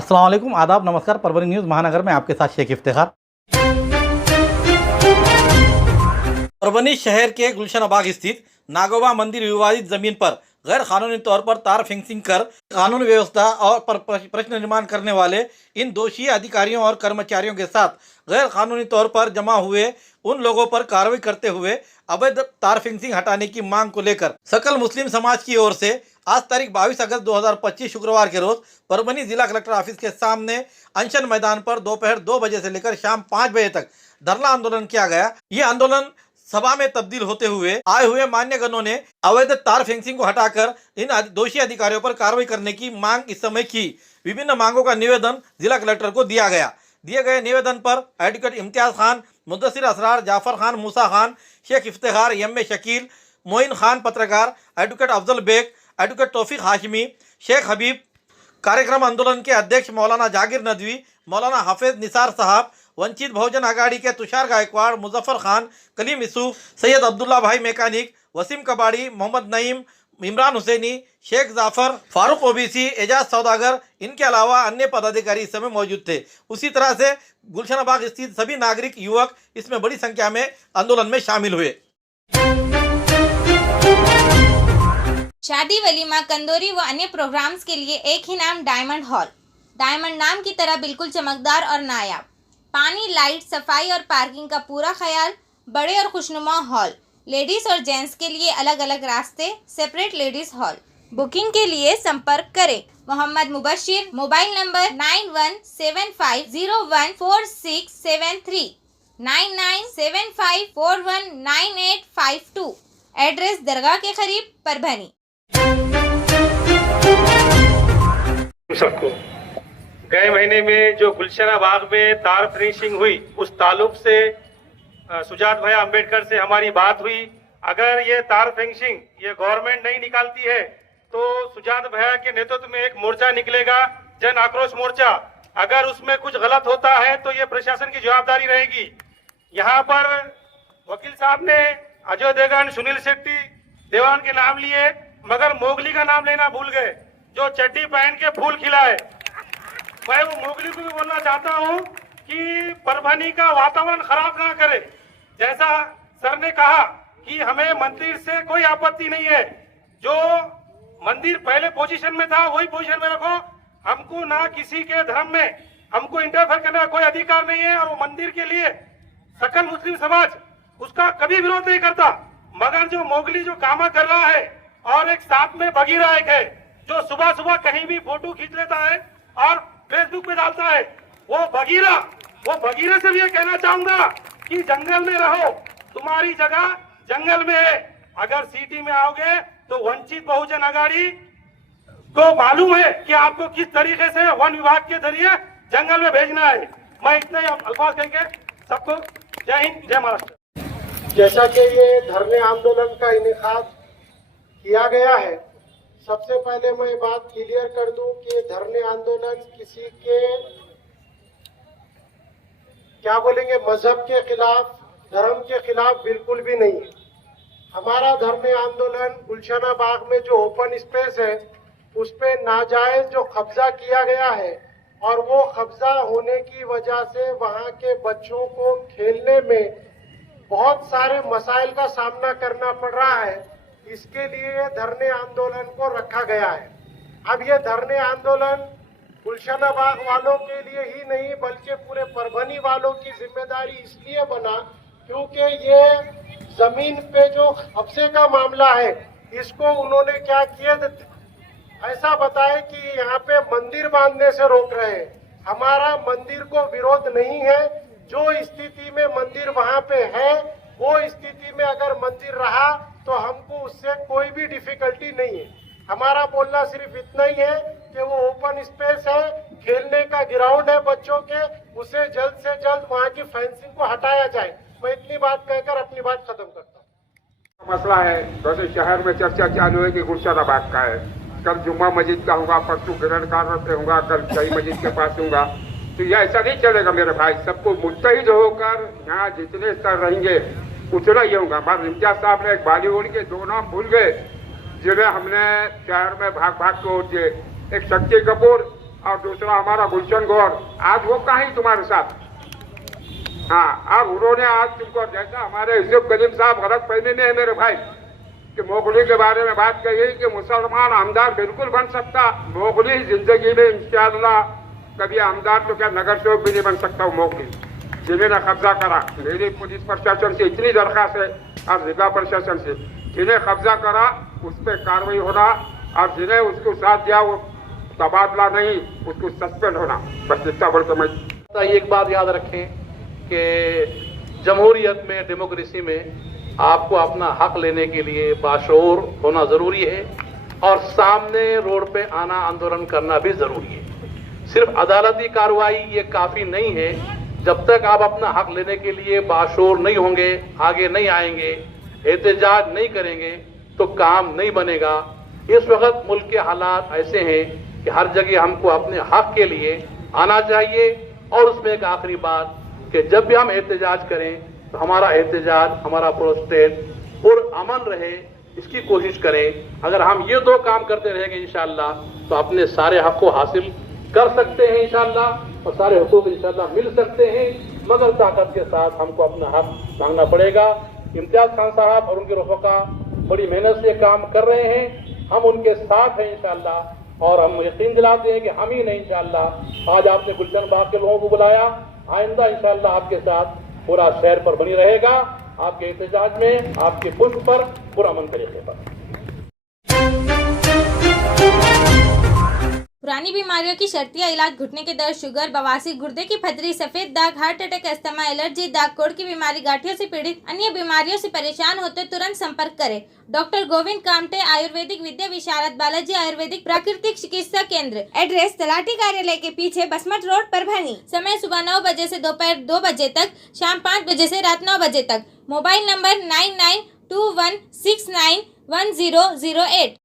अस्सलाम वालेकुम, आदाब, नमस्कार। परभनी न्यूज़ महानगर में आपके साथ शेख इफ्तिखार। परभनी शहर के गुलशनबाग स्थित नागोबा मंदिर विवादित जमीन पर गैर कानूनी तौर पर तार फेंसिंग कर कानून व्यवस्था और पर प्रश्न निर्माण करने वाले इन दोषी अधिकारियों और कर्मचारियों के साथ गैर कानूनी तौर पर जमा हुए उन लोगों पर कार्रवाई करते हुए अवैध तार फेंसिंग हटाने की मांग को लेकर सकल मुस्लिम समाज की ओर से आज तारीख 22 अगस्त 2025 शुक्रवार के रोज परभनी जिला कलेक्टर ऑफिस के सामने अनशन मैदान पर दोपहर 2 बजे से लेकर शाम 5 बजे तक धरना आंदोलन किया गया। ये आंदोलन सभा में तब्दील होते हुए आए हुए मान्यगणों ने अवैध तार फेंसिंग को हटाकर इन दोषी अधिकारियों पर कार्रवाई करने की मांग इस समय की। विभिन्न मांगों का निवेदन जिला कलेक्टर को दिया गया। दिए गए निवेदन पर एडवोकेट इम्तियाज खान, मुद्दसिर असरार, जाफर खान, मूसा खान, शेख इफ्तिखार, एम.ए. शकील, मोइन खान पत्रकार, एडवोकेट अफजल बेग, एडवोकेट तौफीक हाशिमी, शेख हबीब, कार्यक्रम आंदोलन के अध्यक्ष मौलाना जाकिर नदवी, मौलाना हाफिज निसार साहब, वंचित बहुजन आघाड़ी के तुषार गायकवाड़, मुजफ्फर खान, कलीम यूसुफ, सैयद अब्दुल्ला भाई मैकेनिक, वसीम कबाड़ी, मोहम्मद नईम, इमरान हुसैनी, शेख जाफर, फारूक ओबीसी, एजाज सौदागर, इनके अलावा अन्य पदाधिकारी इस समय मौजूद थे। उसी तरह से गुलशनबाग स्थित सभी नागरिक युवक इसमें बड़ी संख्या में आंदोलन में शामिल हुए। शादी, वलीमा, कंदोरी व अन्य प्रोग्राम्स के लिए एक ही नाम, डायमंड हॉल। डायमंड नाम की तरह बिल्कुल चमकदार और नायाब। पानी, लाइट, सफाई और पार्किंग का पूरा ख्याल। बड़े और खुशनुमा हॉल। लेडीज और जेंट्स के लिए अलग अलग रास्ते, सेपरेट लेडीज हॉल। बुकिंग के लिए संपर्क करें Mohammad Mubashir, mobile number 9175014673, 9975419852। Address दरगाह के करीब, परभनी। सबको गए महीने में जो गुलशनबाग में तार फिनिशिंग हुई, उस ताल्लुक से सुजात भाई अंबेडकर से हमारी बात हुई। अगर ये तार फेंसिंग ये गवर्नमेंट नहीं निकालती है तो सुजात भैया के नेतृत्व में एक मोर्चा निकलेगा, जन आक्रोश मोर्चा। अगर उसमें कुछ गलत होता है तो ये प्रशासन की जवाबदारी रहेगी। यहाँ पर वकील साहब ने अजय देवगन, सुनील शेट्टी, देवान के नाम लिए, मगर मोगली का नाम लेना भूल गए, जो चड्डी पहन के फूल खिलाए। मैं वो मोगली को भी बोलना चाहता हूँ कि परभनी का वातावरण खराब ना करे। जैसा सर ने कहा कि हमें मंदिर से कोई आपत्ति नहीं है, जो मंदिर पहले पोजीशन में था वही पोजीशन में रखो। हमको ना किसी के धर्म में हमको इंटरफेयर करने का कोई अधिकार नहीं है, और वो मंदिर के लिए सकल मुस्लिम समाज उसका कभी विरोध नहीं करता। मगर जो मोगली जो कामा कर रहा है, और एक साथ में बगीरा एक है जो सुबह सुबह कहीं भी फोटो खींच लेता है और फेसबुक पे डालता है, वो बगीरे से भी ये कहना चाहूंगा कि जंगल में रहो, तुम्हारी जगह जंगल में है। अगर सिटी में आओगे तो वंचित बहुजन आघाड़ी को मालूम है कि आपको किस तरीके से वन विभाग के जरिए जंगल में भेजना है। मैं इतने अल्फाज कह सबको जय हिंद, जय महाराष्ट्र। जैसा कि ये धरने आंदोलन का इनेकाद किया गया है, सबसे पहले मैं बात क्लियर कर दूं कि धरने आंदोलन किसी के क्या बोलेंगे मजहब के खिलाफ, धर्म के खिलाफ बिल्कुल भी नहीं है। हमारा धरने आंदोलन गुलशनबाग में जो ओपन स्पेस है उस पे नाजायज जो कब्जा किया गया है, और वो कब्जा होने की वजह से वहाँ के बच्चों को खेलने में बहुत सारे मसाइल का सामना करना पड़ रहा है। इसके लिए धरने आंदोलन को रखा गया है। अब ये धरने आंदोलन गुलशनबाग वालों के लिए ही नहीं बल्कि पूरे परभनी वालों की जिम्मेदारी इसलिए बना क्योंकि ये जमीन पे जो कब्जे का मामला है, इसको उन्होंने क्या किया, ऐसा बताया कि यहाँ पे मंदिर बांधने से रोक रहे हैं। हमारा मंदिर को विरोध नहीं है, जो स्थिति में मंदिर वहाँ पे है वो स्थिति में अगर मंदिर रहा तो हमको उससे कोई भी डिफिकल्टी नहीं है। हमारा बोलना सिर्फ इतना ही है कि वो ओपन स्पेस है, खेलने का ग्राउंड है बच्चों के, उसे जल्द से जल्द वहाँ की फेंसिंग को हटाया जाए। मैं इतनी बात कहकर अपनी बात खत्म करता हूँ। मसला है वैसे शहर में चर्चा चालू है कि गुलशनबाग का है। कल जुम्मा मस्जिद का होगा, परसों किरण कारवर पे होगा, कल सही मस्जिद के पास होगा। तो ये ऐसा नहीं चलेगा मेरे भाई। सबको मुत्तहिद होकर यहाँ जितने स्तर रहेंगे उतना ही होगा। हमारे इम्तियाज साहब ने एक बॉलीवुड के 2 नाम भूल गए जिन्हें हमने शहर में भाग भाग के होते, एक शक्ति कपूर और दूसरा हमारा गुलशन गौर, आज वो कहीं तुम्हारे साथ। हाँ, और उन्होंने आज तुमको, जैसा हमारे यूसुफ कलीम साहब गलत फहमी में है मेरे भाई, कि मोगली के बारे में बात कही कि मुसलमान आमदार बिल्कुल बन सकता। मोगली जिंदगी में इंशाअल्लाह कभी आमदार तो क्या नगर सेवक भी नहीं बन सकता। वो मोगली जिन्हें कब्जा करा, मेरी पुलिस प्रशासन से इतनी दरखास्त है और जिला प्रशासन से, जिन्हें कब्जा करा उस पर कार्रवाई होना, और जिन्हें उसको साथ दिया वो तबादला नहीं, उसको सस्पेंड होना। बस इतना बोल समझ। एक बात याद रखें कि जमहूरियत में, डेमोक्रेसी में आपको अपना हक लेने के लिए बाशऊर होना जरूरी है और सामने रोड पे आना, आंदोलन करना भी जरूरी है। सिर्फ अदालती कार्रवाई ये काफी नहीं है। जब तक आप अपना हक लेने के लिए बाशऊर नहीं होंगे, आगे नहीं आएंगे, एहतजाज नहीं करेंगे तो काम नहीं बनेगा। इस वक्त मुल्क के हालात ऐसे हैं कि हर जगह हमको अपने हक के लिए आना चाहिए। और उसमें एक आखिरी बात कि जब भी हम एहतजाज करें तो हमारा एहतजाज, हमारा प्रोटेस्ट पुरअमन रहे, इसकी कोशिश करें। अगर हम ये दो काम करते रहेंगे इंशाअल्लाह तो अपने सारे हक को हासिल कर सकते हैं इंशाअल्लाह, और सारे हुकूक इंशाअल्लाह मिल सकते हैं। मगर ताकत के साथ हमको अपना हक मांगना पड़ेगा। इम्तियाज खान साहब और उनके रफ़का बड़ी मेहनत से काम कर रहे हैं, हम उनके साथ हैं इंशाअल्लाह। और हम यकीन दिलाते हैं कि हम ही नहीं इंशाअल्लाह, आज आपने गुलशन बाग के लोगों को बुलाया, आइंदा इंशाअल्लाह आपके साथ पूरा शहर पर बनी रहेगा, आपके एहतजाज में, आपके पुष्प पर, पुरअमन तरीके पर। पुरानी बीमारियों की शर्तिया इलाज, घुटने के दर्द, शुगर, बवासीर, गुर्दे की पथरी, सफेद दाग, हार्ट अटैक, अस्थमा, एलर्जी, दाग कोड़ की बीमारी, गांठियों से पीड़ित, अन्य बीमारियों से परेशान होते तुरंत संपर्क करें। डॉक्टर गोविंद कामटे, आयुर्वेदिक विद्या विशारद, बालाजी आयुर्वेदिक प्राकृतिक चिकित्सा केंद्र। एड्रेस तलाटी कार्यालय के पीछे, बसमत रोड, परभणी। समय सुबह 9 बजे से दोपहर 2 बजे तक, शाम 5 बजे से रात 9 बजे तक। Mobile number 9921691008।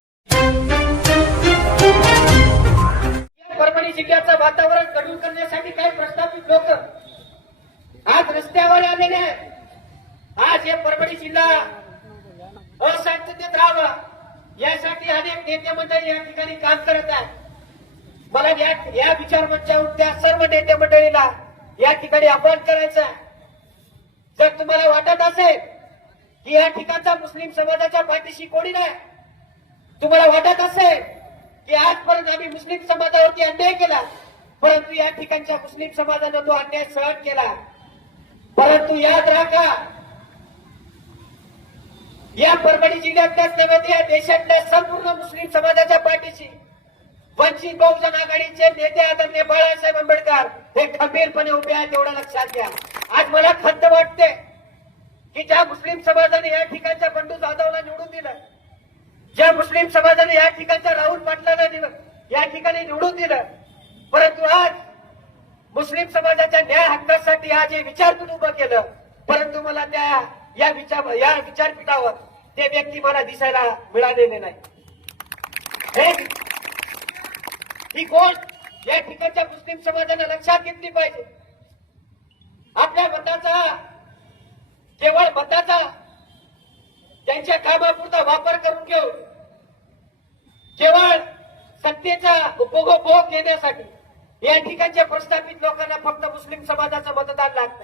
परभणी जिल्ह्याचं वातावरण कडून करण्यासाठी काही प्रस्थापित लोक आज रस्त्यावर आलेले आहेत। आज हे परभणी जिल्हा अशांततेत राहावा यासाठी अनेक नेते मंडळी या ठिकाणी काम करत आहेत। मला या विचारमंचावर त्या सर्व नेते मंडळीला या ठिकाणी आवाहन करायचं आहे, जर तुम्हाला वाटत असेल की या ठिकाणचा मुस्लिम समाजाच्या पाठीशी कोणी नाही, तुम्हाला वाटत असेल की आजपर्यंत आम्ही मुस्लिम समाजावरती अन्याय केला, परंतु या ठिकाणच्या मुस्लिम समाजाने तो अन्याय सहन केला, परंतु याद राखा या परभणी जिल्ह्यातल्याच नव्हे या देशातल्या संपूर्ण मुस्लिम समाजाच्या पाठीशी वंचित बहुजन आघाडीचे नेते आदरणीय बाळासाहेब आंबेडकर हे खंबीरपणे उभे आहेत, एवढं लक्षात घ्या। आज मला खंत वाटते की ज्या मुस्लिम समाजाने या ठिकाणच्या बंडू जाधवला निवडून दिलं, ज्या मुस्लिम समाजाने या ठिकाणच्या राहुल पाटलांना या ठिकाणी निवडून दिलं, परंतु आज मुस्लिम समाजाच्या न्याय हक्कासाठी आज हे विचारपीठ उभं केलं, परंतु मला या विचारपीठावर ते व्यक्ती मला दिसायला मिळालेले नाही। ही गोष्ट या ठिकाणच्या मुस्लिम समाजाने लक्षात घेतली पाहिजे। आपल्या मताचा, केवळ मताचा त्यांच्या कामापुरता वापर करून घेऊन केवळ सत्तेचा उपभोग घेण्यासाठी या ठिकाणच्या प्रस्थापित लोकांना फक्त मुस्लिम समाजाचं मतदान लागतं,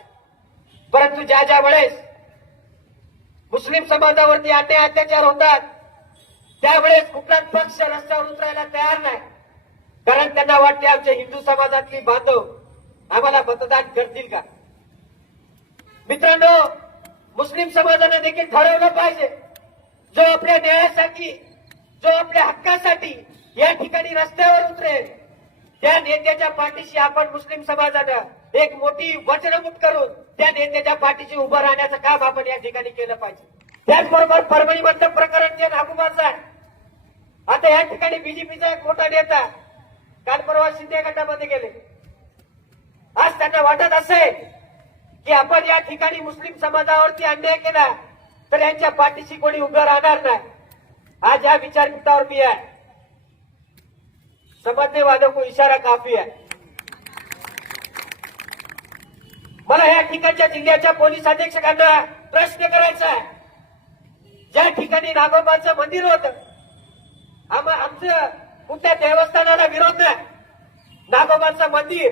परंतु ज्या ज्या वेळेस मुस्लिम समाजावरती अन्याय अत्याचार होतात त्यावेळेस कुठलाच पक्ष रस्त्यावर उतरायला तयार नाही, कारण त्यांना वाटते आमच्या हिंदू समाजातली बांधव आम्हाला मतदान करतील का। मित्रांनो, मुस्लिम समाजाने देखील ठरवलं पाहिजे, जो आपल्या न्यायासाठी, जो आपल्या हक्कासाठी या ठिकाणी रस्त्यावर उतरेल त्या नेत्याच्या पाठीशी आपण मुस्लिम समाजानं एक मोठी वचनमूट करून त्या नेत्याच्या पाठीशी उभं राहण्याचं काम आपण या ठिकाणी केलं पाहिजे। त्याचबरोबर परभणीमधलं प्रकरण जे नागोबाचं आहे, आता या ठिकाणी बीजेपीचा एक मोठा नेता काल परवा शिंदे गटामध्ये गेले। आज त्यांना वाटत असेल की आपण या ठिकाणी मुस्लिम समाजावरती अन्याय केला तर यांच्या पाठीशी कोणी उभं राहणार नाही। आज या विचारपीठावर मी आहे, समझने वालों को इशारा काफी है। मला या ठिकाणच्या जिल्ह्याच्या पोलीस अधीक्षकांना प्रश्न करायचा आहे, ज्या ठिकाणी नागोबाचं मंदिर होतं, आमचं कुठल्या देवस्थानाला विरोध नाही, नागोबाचं मंदिर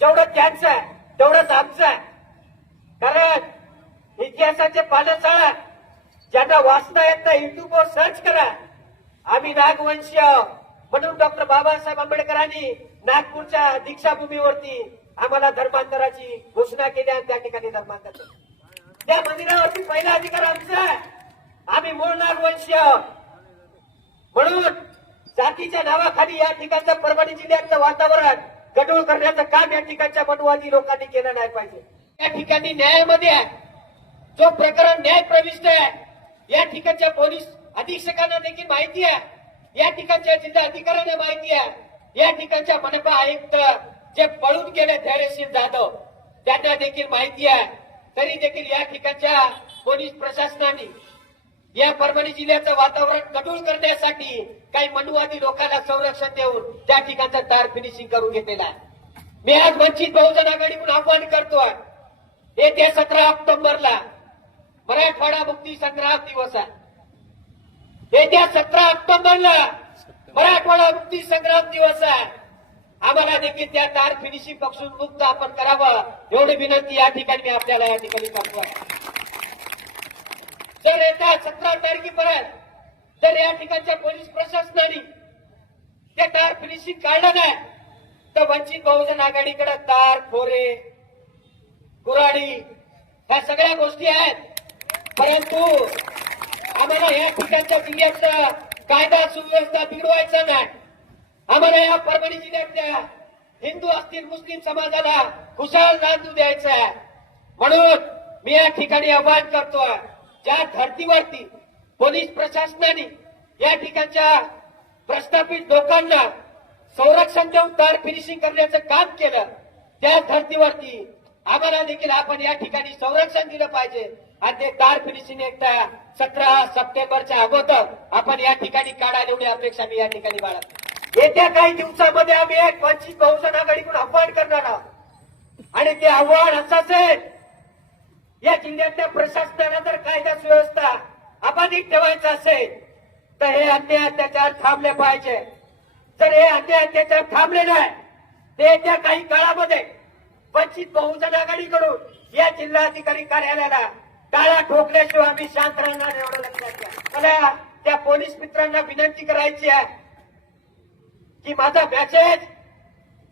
जेवढं त्यांचं आहे तेवढंच आमचं आहे. कारण इतिहासाचे पानसाळा ज्यांना वाचता येत नाही युट्यूबवर सर्च करा. आम्ही नागवंशीय म्हणून डॉक्टर बाबासाहेब आंबेडकरांनी नागपूरच्या दीक्षाभूमीवरती आम्हाला धर्मांतराची घोषणा केली आणि त्या ठिकाणी धर्मांतर केलं. त्या मंदिरावरती पहिला अधिकार आमचा आहे. आम्ही मूळ नागवंशीय म्हणून जातीच्या नावाखाली या ठिकाणचं परभणी जिल्ह्यातलं वातावरण गढूळ करण्याचं काम या ठिकाणच्या मनुवादी लोकांनी केलं नाही पाहिजे. या ठिकाणी न्यायामध्ये आहे जो प्रकरण न्याय प्रविष्ट आहे. या ठिकाणच्या पोलीस अधीक्षकांना देखील माहिती आहे. या ठिकाणच्या जिल्हा अधिकाऱ्यांना माहिती आहे. या ठिकाणच्या मनपा आयुक्त जे पळून गेले धैर्यशील जाधव त्यांना देखील माहिती आहे. तरी देखील या ठिकाणच्या पोलीस प्रशासनाने या परभणी जिल्ह्याचं वातावरण गढूळ करण्यासाठी काही मनुवादी लोकांना संरक्षण देऊन त्या ठिकाणचं तार फिनिशिंग करून घेतलेलं आहे. मी आज वंचित बहुजन आघाडीकडून आव्हान करतोय. येत्या 17 ऑक्टोबरला मराठवाडा मुक्ती संग्राम दिवस आहे. येत्या 17 ऑक्टोबरला मराठवाडा मुक्ती संग्राम दिवस आहे. आम्हाला देखील त्या तार फिनिशिंग पासून मुक्त आपण करावं एवढी विनंती या ठिकाणी मी आपल्याला या ठिकाणी करतोय. जर येत्या 17 तारखेपर्यंत जर या ठिकाणच्या पोलीस प्रशासनाने ते तार फिनिशिंग काढलं नाही तर वंचित बहुजन आघाडीकडे तार खोरे कुऱ्हाडी ह्या सगळ्या गोष्टी आहेत. परंतु आम्हाला या ठिकाणच्या जिल्ह्यातला कायदा सुव्यवस्था बिघडवायचा नाही. आम्हाला या परभणी जिल्ह्यातल्या हिंदू असतील मुस्लिम समाजाला खुशाल नांदू द्यायचा आहे. म्हणून मी या ठिकाणी आवाहन करतोय ज्या धर्तीवरती पोलीस प्रशासनाने या ठिकाणच्या प्रस्थापित लोकांना संरक्षण देऊन तार फिनिशिंग करण्याचं काम केलं त्या धर्तीवरती आम्हाला देखील आपण या ठिकाणी संरक्षण दिलं पाहिजे. आणि ते तार फिनिशिंग एकदा 17 सप्टेंबरच्या अगोदर आपण या ठिकाणी काढायला एवढी अपेक्षा मी या ठिकाणी बाळगतो. येत्या काही दिवसामध्ये आम्ही एक वंचित बहुजन आघाडीकडून आव्हान करणार आहोत आणि ते आव्हान असं असेल या जिल्ह्यातल्या प्रशासनाला जर कायदा सुव्यवस्था अबाधित ठेवायचं असेल तर हे अन्याय अत्याचार थांबले पाहिजे. जर हे अन्याय अत्याचार थांबले नाही ते येत्या काही काळामध्ये वंचित बहुजन आघाडीकडून या जिल्हाधिकारी कार्यालयाला टाळा ठोकल्याशिवाय आम्ही शांत राहणार एवढं लक्षात घ्या. मला त्या पोलीस मित्रांना विनंती करायची आहे की माझा मेसेज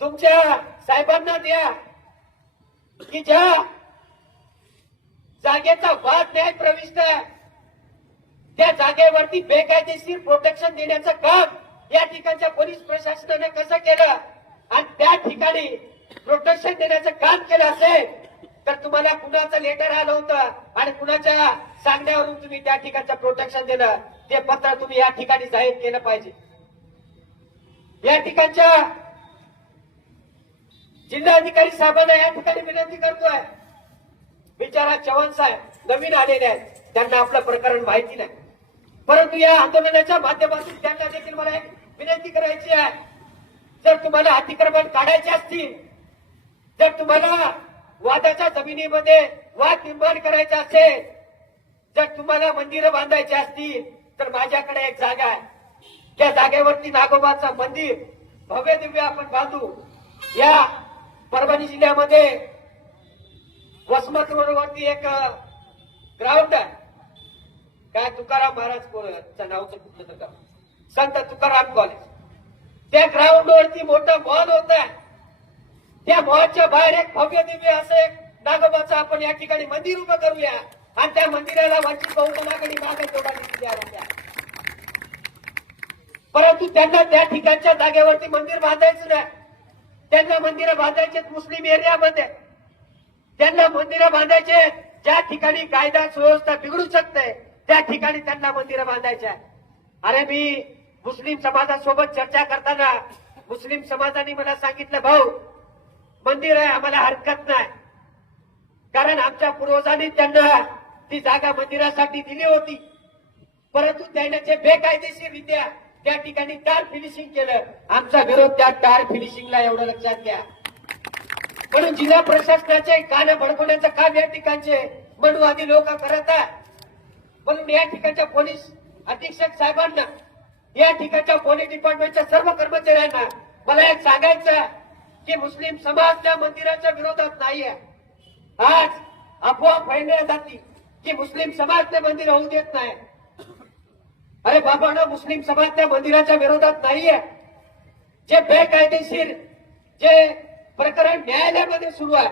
तुमच्या साहेबांना द्या की ज्या जागेचा वाद न्याय प्रविष्ट आहे त्या जागेवरती बेकायदेशीर प्रोटेक्शन देण्याचं काम या ठिकाणच्या पोलीस प्रशासनाने कसं केलं आणि त्या ठिकाणी प्रोटेक्शन देण्याचं काम केलं असेल तर तुम्हाला कुणाचं लेटर आलं होतं आणि कुणाच्या सांगण्यावरून तुम्ही त्या ठिकाणचं प्रोटेक्शन दिलं ते पत्र तुम्ही या ठिकाणी जाहीर केलं पाहिजे. या ठिकाणच्या जिल्हाधिकारी साहेबांना या ठिकाणी विनंती करतोय. बिचारा चव्हाण साहेब नवीन आलेले आहेत त्यांना आपलं प्रकरण माहिती नाही. परंतु या आंदोलनाच्या माध्यमातून त्यांना देखील मला एक विनंती करायची आहे. जर तुम्हाला अतिक्रमण काढायचे असतील जर तुम्हाला वादाच्या जमिनीमध्ये वाद निर्माण करायचा असेल जर तुम्हाला मंदिरं बांधायची असतील तर माझ्याकडे एक जागा आहे. त्या जागेवरती नागोबाचं मंदिर भव्य दिव्य आपण बांधू. या परभणी जिल्ह्यामध्ये वसमत रोडवरती एक ग्राउंड आहे काय तुकाराम महाराज नावचं कुठलं तर संत तुकाराम कॉलेज. त्या ग्राउंडवरती मोठं मॉल होत आहे. त्या मॉलच्या बाहेर एक भव्य दिव्य असं एक नागोबाचं आपण या ठिकाणी मंदिर उभं करूया आणि त्या मंदिराला वंचित बहुजन आघाडी मागं तेवढा निधी द्या. परंतु त्यांना त्या ठिकाणच्या जागेवरती मंदिर बांधायचं नाही. त्यांना मंदिरं बांधायचे मुस्लिम एरियामध्ये. त्यांना मंदिरं बांधायचे ज्या ठिकाणी कायदा सुव्यवस्था बिघडू शकते त्या ठिकाणी त्यांना मंदिरं बांधायचे. अरे मी मुस्लिम समाजासोबत चर्चा करताना मुस्लिम समाजाने मला सांगितलं भाऊ मंदिर आहे आम्हाला हरकत नाही कारण आमच्या पूर्वजांनी त्यांना ती जागा मंदिरासाठी दिली होती. परंतु त्याने जे बेकायदेशीररित्या त्या ठिकाणी टार फिनिशिंग केलं आमचा विरोध त्या टार फिनिशिंगला एवढं लक्षात घ्या. म्हणून जिल्हा प्रशासनाचे कान भडकवण्याचं काम या ठिकाणचे मनुवादी लोक करत आहेत. म्हणून या ठिकाणच्या पोलीस अधीक्षक साहेबांना या ठिकाणच्या पोलीस डिपार्टमेंटच्या सर्व कर्मचाऱ्यांना मला एक सांगायचं की मुस्लिम समाज त्या मंदिराच्या विरोधात नाही आहे. आज अफवा फैलल्या जाती की मुस्लिम समाज ते मंदिर होऊ देत नाही. अरे बाबांनो, मुस्लिम समाज त्या मंदिराच्या विरोधात नाहीये. जे बेकायदेशीर जे प्रकरण न्यायालयामध्ये सुरू आहे,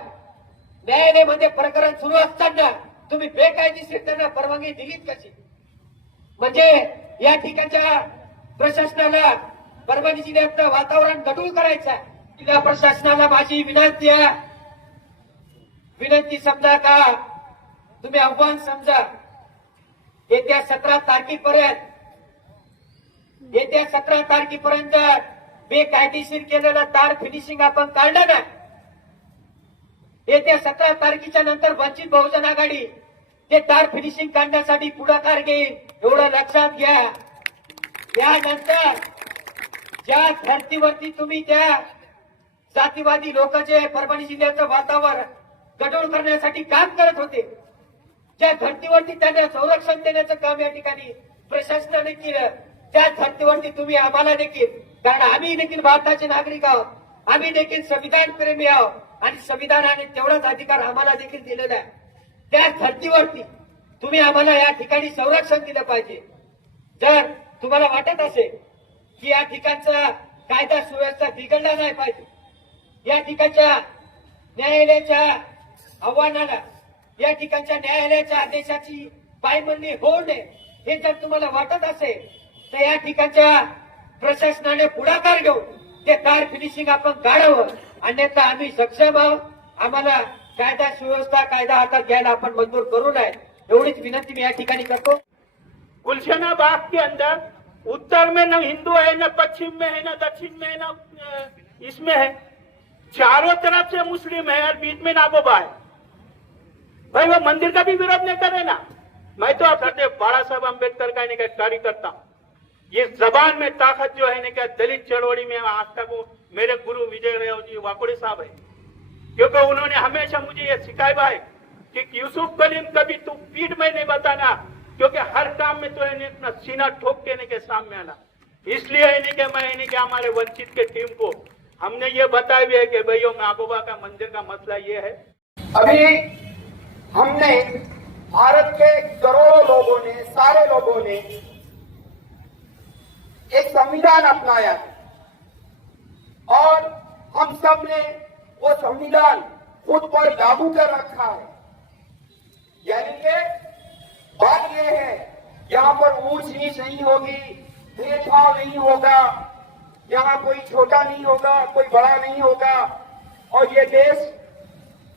न्यायालयामध्ये प्रकरण सुरू असताना तुम्ही बेकायदेशीर त्यांना परवानगी दिलीत कशी? म्हणजे या ठिकाणच्या प्रशासनाला परभणी जिल्ह्यातलं वातावरण गढूळ करायचं आहे. जिल्हा प्रशासनाला माझी विनंती आहे, विनंती समजा का तुम्ही आव्हान समजा. येत्या 17 तारखेपर्यंत बेकायदेशीर केलेलं तार फिनिशिंग आपण काढलं ना, येत्या 17 तारखेच्या नंतर वंचित बहुजन आघाडी ते तार फिनिशिंग काढण्यासाठी पुढाकार घेईल, एवढं लक्षात घ्या. त्यानंतर ज्या धर्तीवरती तुम्ही त्या जातीवादी लोक जे परभणी जिल्ह्याचं वातावरण गढूळ करण्यासाठी काम करत होते, ज्या धर्तीवरती त्यांना संरक्षण देण्याचं काम या ठिकाणी प्रशासनाने केलं, त्या धर्तीवरती तुम्ही आम्हाला देखील, कारण आम्ही देखील भारताचे नागरिक आहोत, आम्ही देखील संविधान प्रेमी आहोत आणि संविधानाने तेवढाच अधिकार आम्हाला देखील दिलेला आहे. त्या धर्तीवरती तुम्ही आम्हाला या ठिकाणी संरक्षण दिलं पाहिजे. जर तुम्हाला वाटत असेल की या ठिकाणचा कायदा सुव्यवस्था बिघडला नाही पाहिजे, या ठिकाणच्या न्यायालयाच्या आव्हानाला, या ठिकाणच्या न्यायालयाच्या आदेशाची पायमल्ली होऊ नये, हे जर तुम्हाला वाटत असेल तर या ठिकाणच्या प्रशासनाने पुढाकार घेऊन ते तार फिनिशिंग आपण काढावं. अन्यथा आम्ही सक्षम आहोत, आम्हाला कायदा सुव्यवस्था, कायदा हातात घ्यायला आपण मंजूर करू नये, एवढीच विनंती मी या ठिकाणी करतो. गुलशना बाग के अंदर उत्तर में न हिंदू है, न पश्चिम में है, न दक्षिण में है, न इसमें है, चारों तरफ से मुस्लिम है और बीच में नागोबा है. भाई वो मंदिर का भी विरोध नहीं करे ना. मैं तो अपने बाला साहब अम्बेडकर का नहीं कार्यकर्ता हूं. ये जबान में ताकत जो है क्या दलित चळवळी में आज तक वो मेरे गुरु विजय रेव जी वाकोड़े साहब है, क्योंकि उन्होंने हमेशा मुझे ये सिखाया है कि यूसुफ कलीम कभी तू पीठ में नहीं बताना, क्योंकि हर काम में तो इन्हें अपना सीना ठोक के सामने आना. इसलिए इन्हें के मैं इन्हें के हमारे वंचित के टीम को हमने ये बताया भी है कि भाइयों नागोबा का मंदिर का मसला ये है. अभी हमने भारत के करोड़ों लोगों ने, सारे लोगों ने एक संविधान अपनाया और हम सब ने वो संविधान खुद पर लागू कर रखा है. यानी कि बात यह है, यहाँ पर ऊंच नीच नहीं होगी, भेदभाव नहीं होगा, यहाँ कोई छोटा नहीं होगा, कोई बड़ा नहीं होगा, और ये देश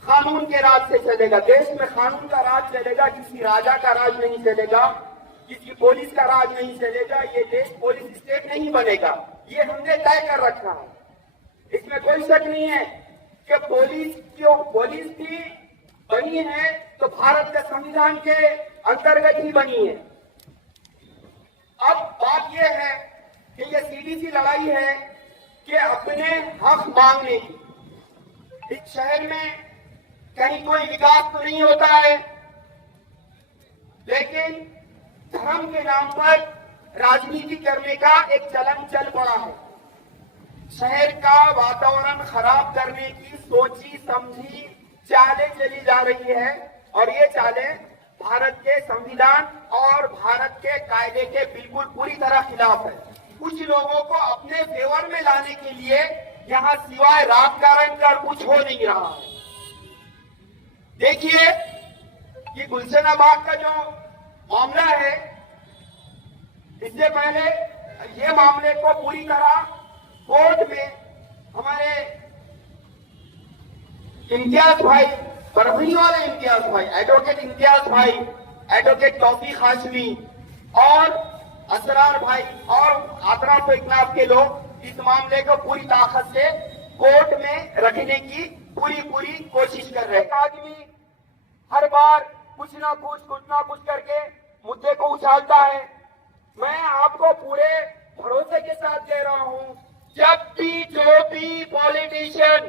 कानून के राज से चलेगा. देश में कानून का राज चलेगा, किसी राजा का राज नहीं चलेगा, किसी पुलिस का राज नहीं चलेगा. ये देश पुलिस स्टेट नहीं बनेगा, ये हमने तय कर रखा है. इसमें कोई शक नहीं है कि पुलिस भी बनी है तो भारत के संविधान के अंतर्गत ही बनी है. अब बात यह है कि ये सीधी सी लड़ाई है कि अपने हक मांगने की. इस शहर में कहीं कोई विकास तो नहीं होता है, लेकिन धर्म के नाम पर राजनीति करने का एक चलन चल पड़ा है. शहर का वातावरण खराब करने की सोची समझी चालें चली जा रही है, और ये चालें भारत के संविधान और भारत के कायदे के बिल्कुल पूरी तरह खिलाफ है. कुछ लोगों को अपने फेवर में लाने के लिए यहाँ सिवाय राजकारण कर कुछ हो नहीं रहा है. देखिए, ये गुलशना बाग का जो मामला है, इससे पहले ये मामले को पूरी तरह कोर्ट में हमारे इम्तियाज भाई, परभणी वाले इम्तियाज भाई, एडवोकेट इम्तियाज भाई, एडवोकेट तौफीक हाशमी और असरार भाई और आतराफ इकनाफ के लोग इस मामले को पूरी ताकत से कोर्ट में रखने की पूरी कोशिश कर रहे हैं. आदमी हर बार कुछ ना कुछ करके मुद्दे को उछालता है. मैं आपको पूरे भरोसे के साथ कह रहा हूं, जब भी जो भी पॉलिटिशियन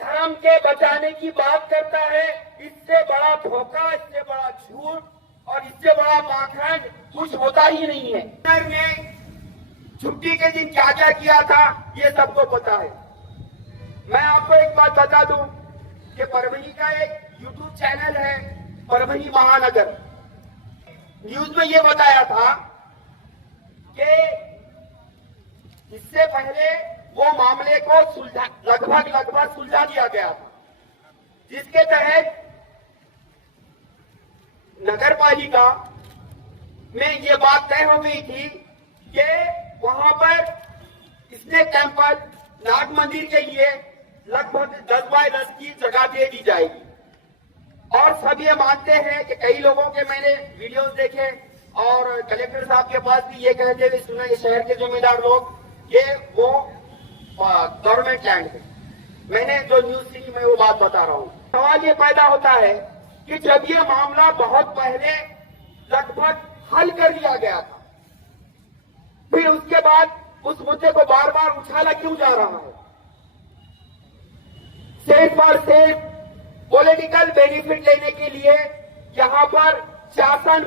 धर्म के बचाने की बात करता है, इससे बड़ा धोखा, इससे बड़ा झूठ और इससे बड़ा पाखंड कुछ होता ही नहीं है. ने छुट्टी के दिन क्या क्या किया था ये सबको पता है. मैं आपको एक बात बता दूं कि परभनी का एक यूट्यूब चैनल है परभनी महानगर, न्यूज में ये बताया था कि इससे पहले वो मामले को लगभग सुलझा दिया गया था, जिसके तहत नगर पालिका में ये बात तय हो गई थी कि वहां पर स्नेक टेम्पल नाग मंदिर के लिए लगभग 10 बाय 10 की जगह दे दी जाएगी। और सब ये मानते हैं कि कई लोगों के मैंने वीडियोस देखे और कलेक्टर साहब के पास भी ये कहते हुए सुना, ये शहर के जिम्मेदार लोग, ये वो गवर्नमेंट लैंड है। मैंने जो न्यूज सुनी मैं वो बात बता रहा हूँ। सवाल ये पैदा होता है कि जब ये मामला बहुत पहले लगभग हल कर लिया गया था, फिर उसके बाद उस मुद्दे को बार बार उछाला क्यों जा रहा है? सिर्फ और सिर्फ पॉलिटिकल बेनिफिट लेने के लिए यहाँ पर शासन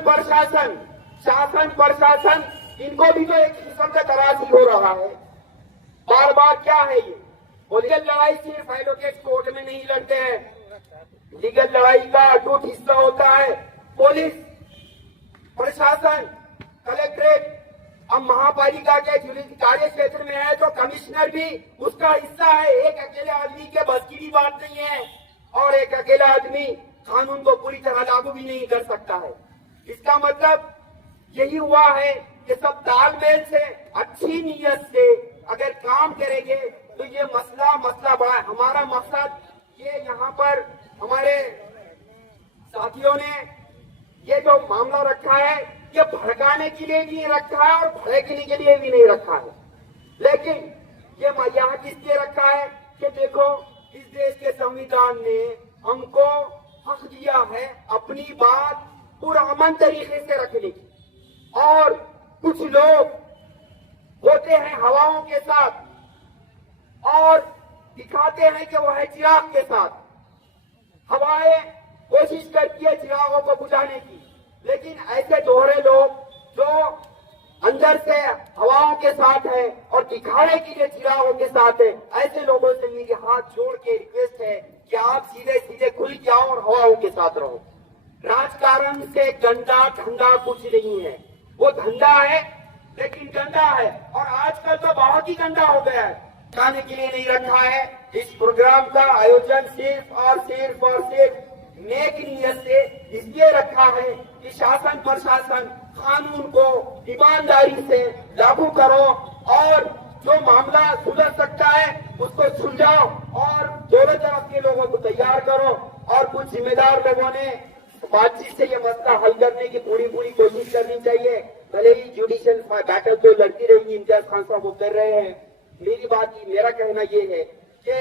प्रशासन इनको भी तो एक किस्म का तराजी हो रहा है। बार बार क्या है ये? लीगल लड़ाई सिर्फ एडवोकेट कोर्ट में नहीं लड़ते हैं, लीगल लड़ाई का अटूट हिस्सा होता है पुलिस प्रशासन, कलेक्ट्रेट। अब महापालिका के कार्य क्षेत्र में है तो कमिश्नर भी उसका हिस्सा है। एक अकेले आदमी के बस की भी बात नहीं है और एक अकेला आदमी कानून को पूरी तरह लागू भी नहीं कर सकता है। इसका मतलब यही हुआ है कि सब तालमेल से, अच्छी नीयत से अगर काम करेंगे तो ये मसला बड़ा है। हमारा मकसद ये यहाँ पर हमारे साथियों ने ये जो मामला रखा है ये भड़काने के लिए भी नहीं रखा है और भड़कने के लिए भी नहीं रखा है, लेकिन ये यहाँ किस लिए रखा है कि देखो इस देश के संविधान ने हमको हक दिया है अपनी बात पुरअमन तरीके से रखने की, और कुछ लोग होते हैं हवाओं के साथ और दिखाते हैं कि वह है चिराग के साथ। हवाएं कोशिश करती है चिरागों को बुझाने की, लेकिन ऐसे दोहरे लोग जो अंदर से हवाओं के साथ है और दिखाने के लिए चिरागों के साथ है, ऐसे लोगों से मेरी हाथ जोड़ के रिक्वेस्ट है कि आप सीधे सीधे खुल जाओ और हवाओं के साथ रहो। राजकारण से गंदा धंधा कुछ नहीं है, वो धंधा है लेकिन गंदा है, और आजकल तो बहुत ही गंदा हो गया है। खाने के लिए नहीं रखा है। इस प्रोग्राम का आयोजन सिर्फ और सिर्फ नेक नियत से इसलिए रखा है कि शासन प्रशासन कानून को ईमानदारी से लागू करो और जो मामला सुलझ सकता है उसको सुलझाओ और दोनों तरफ के लोगों को तैयार करो। और कुछ जिम्मेदार लोगों ने बातचीत से ये मसला हल करने की पूरी कोशिश करनी चाहिए। भले ही जुडिशियल बैटल तो लड़ती रहेगी, इम्तियाज खान साहब वो कर रहे हैं। मेरा कहना ये है कि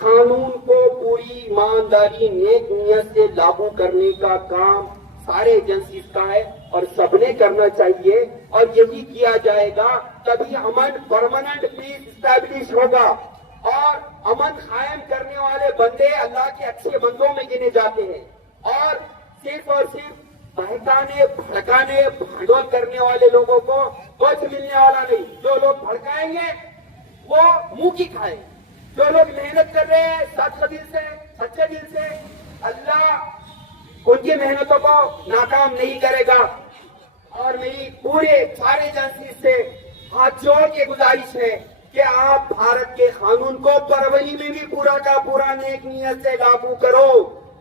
कानून को पूरी ईमानदारी नेक नियत से लागू करने का काम सारे एजेंसीज का है और सबने करना चाहिए, और यही किया जाएगा तभी अमन परमानेंट पीस स्टैब्लिश होगा। और अमन कायम करने वाले बंदे अल्लाह के अच्छे बंदों में गिने जाते हैं, और सिर्फ बहकाने भड़काने भांडोल करने वाले लोगों को कुछ मिलने वाला नहीं। जो लोग भड़काएंगे वो मुंह की खाए, जो लोग मेहनत कर रहे हैं सच्चे दिल से अल्लाह उनकी मेहनतों को नाकाम नहीं करेगा। और मेरी पूरे सारे एजेंसी से हाथ जोड़ के गुजारिश है कि आप भारत के कानून को परवली में भी पूरा का पूरा नेक नियत से लागू करो।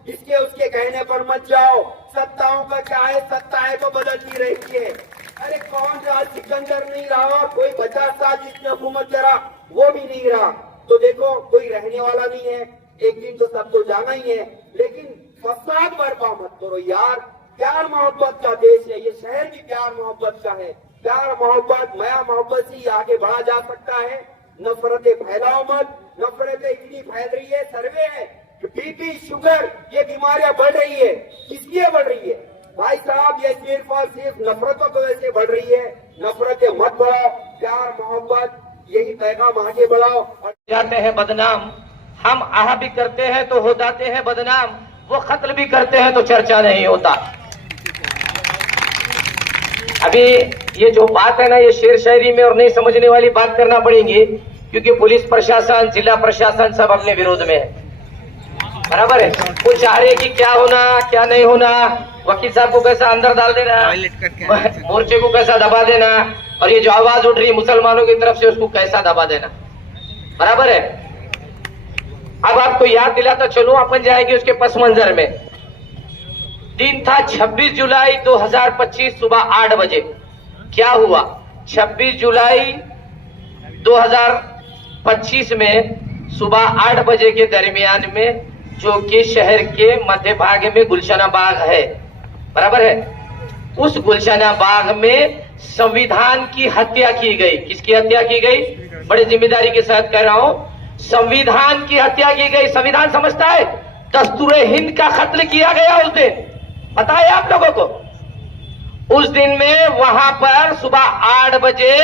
इसके उसके कहने पर मत जाओ। सत्ताओं का क्या है, सत्ताएं तो बदलती रहती है। अरे कौन राज सिकंदर नहीं रहा, कोई 50 साल जिसने हुकूमत करा वो भी नहीं रहा। तो देखो कोई रहने वाला नहीं है, एक दिन तो सबको जाना ही है। लेकिन फसाद बर्पा मत करो यार। प्यार मोहब्बत का देश है, ये शहर भी प्यार मोहब्बत का है। प्यार मोहब्बत माया मोहब्बत से ही आगे बढ़ा जा सकता है। नफरतें फैलाओ मत। नफरतें इतनी फैल रही है, सर्वे है कि बीपी शुगर ये बीमारियां बढ़ रही है। किसलिए बढ़ रही है भाई साहब? ये सिर्फ और सिर्फ नफरतों की वजह से बढ़ रही है। नफरतें मत बढ़ाओ, प्यार मोहब्बत यही पैगाम आगे बढ़ाओ। और जाते हैं बदनाम, हम आह भी करते हैं तो हो जाते हैं बदनाम, वो कत्ल भी करते हैं तो चर्चा नहीं होता। अभी ये जो बात है ना, ये शेर शायरी में और नहीं समझने वाली बात करना पड़ेगी, क्योंकि पुलिस प्रशासन, जिला प्रशासन सब अपने विरोध में है, बराबर है। वो चाह रहे कि क्या होना क्या नहीं होना, वकील साहब को कैसा अंदर डाल देना, मोर्चे को कैसा दबा देना, और ये जो आवाज उठ रही मुसलमानों की तरफ से उसको कैसा दबा देना, बराबर है। अब आपको याद दिलाता चलो, अपन जाएंगे उसके पस मंजर में। दिन था 26 जुलाई 2025 सुबह 8 बजे। क्या हुआ? 26 जुलाई 2025 में सुबह 8 बजे के दरमियान में, जो कि शहर के मध्य भाग में गुलशना बाग है, बराबर है, उस गुलशना बाग में संविधान की हत्या की गई। किसकी हत्या की गई? बड़े जिम्मेदारी के साथ कह रहा हूं, संविधान की हत्या की गई। संविधान समझता है? दस्तूरे हिंद का कत्ल किया गया उस दिन, पता है आप लोगों को? उस दिन में वहां पर सुबह 8 बजे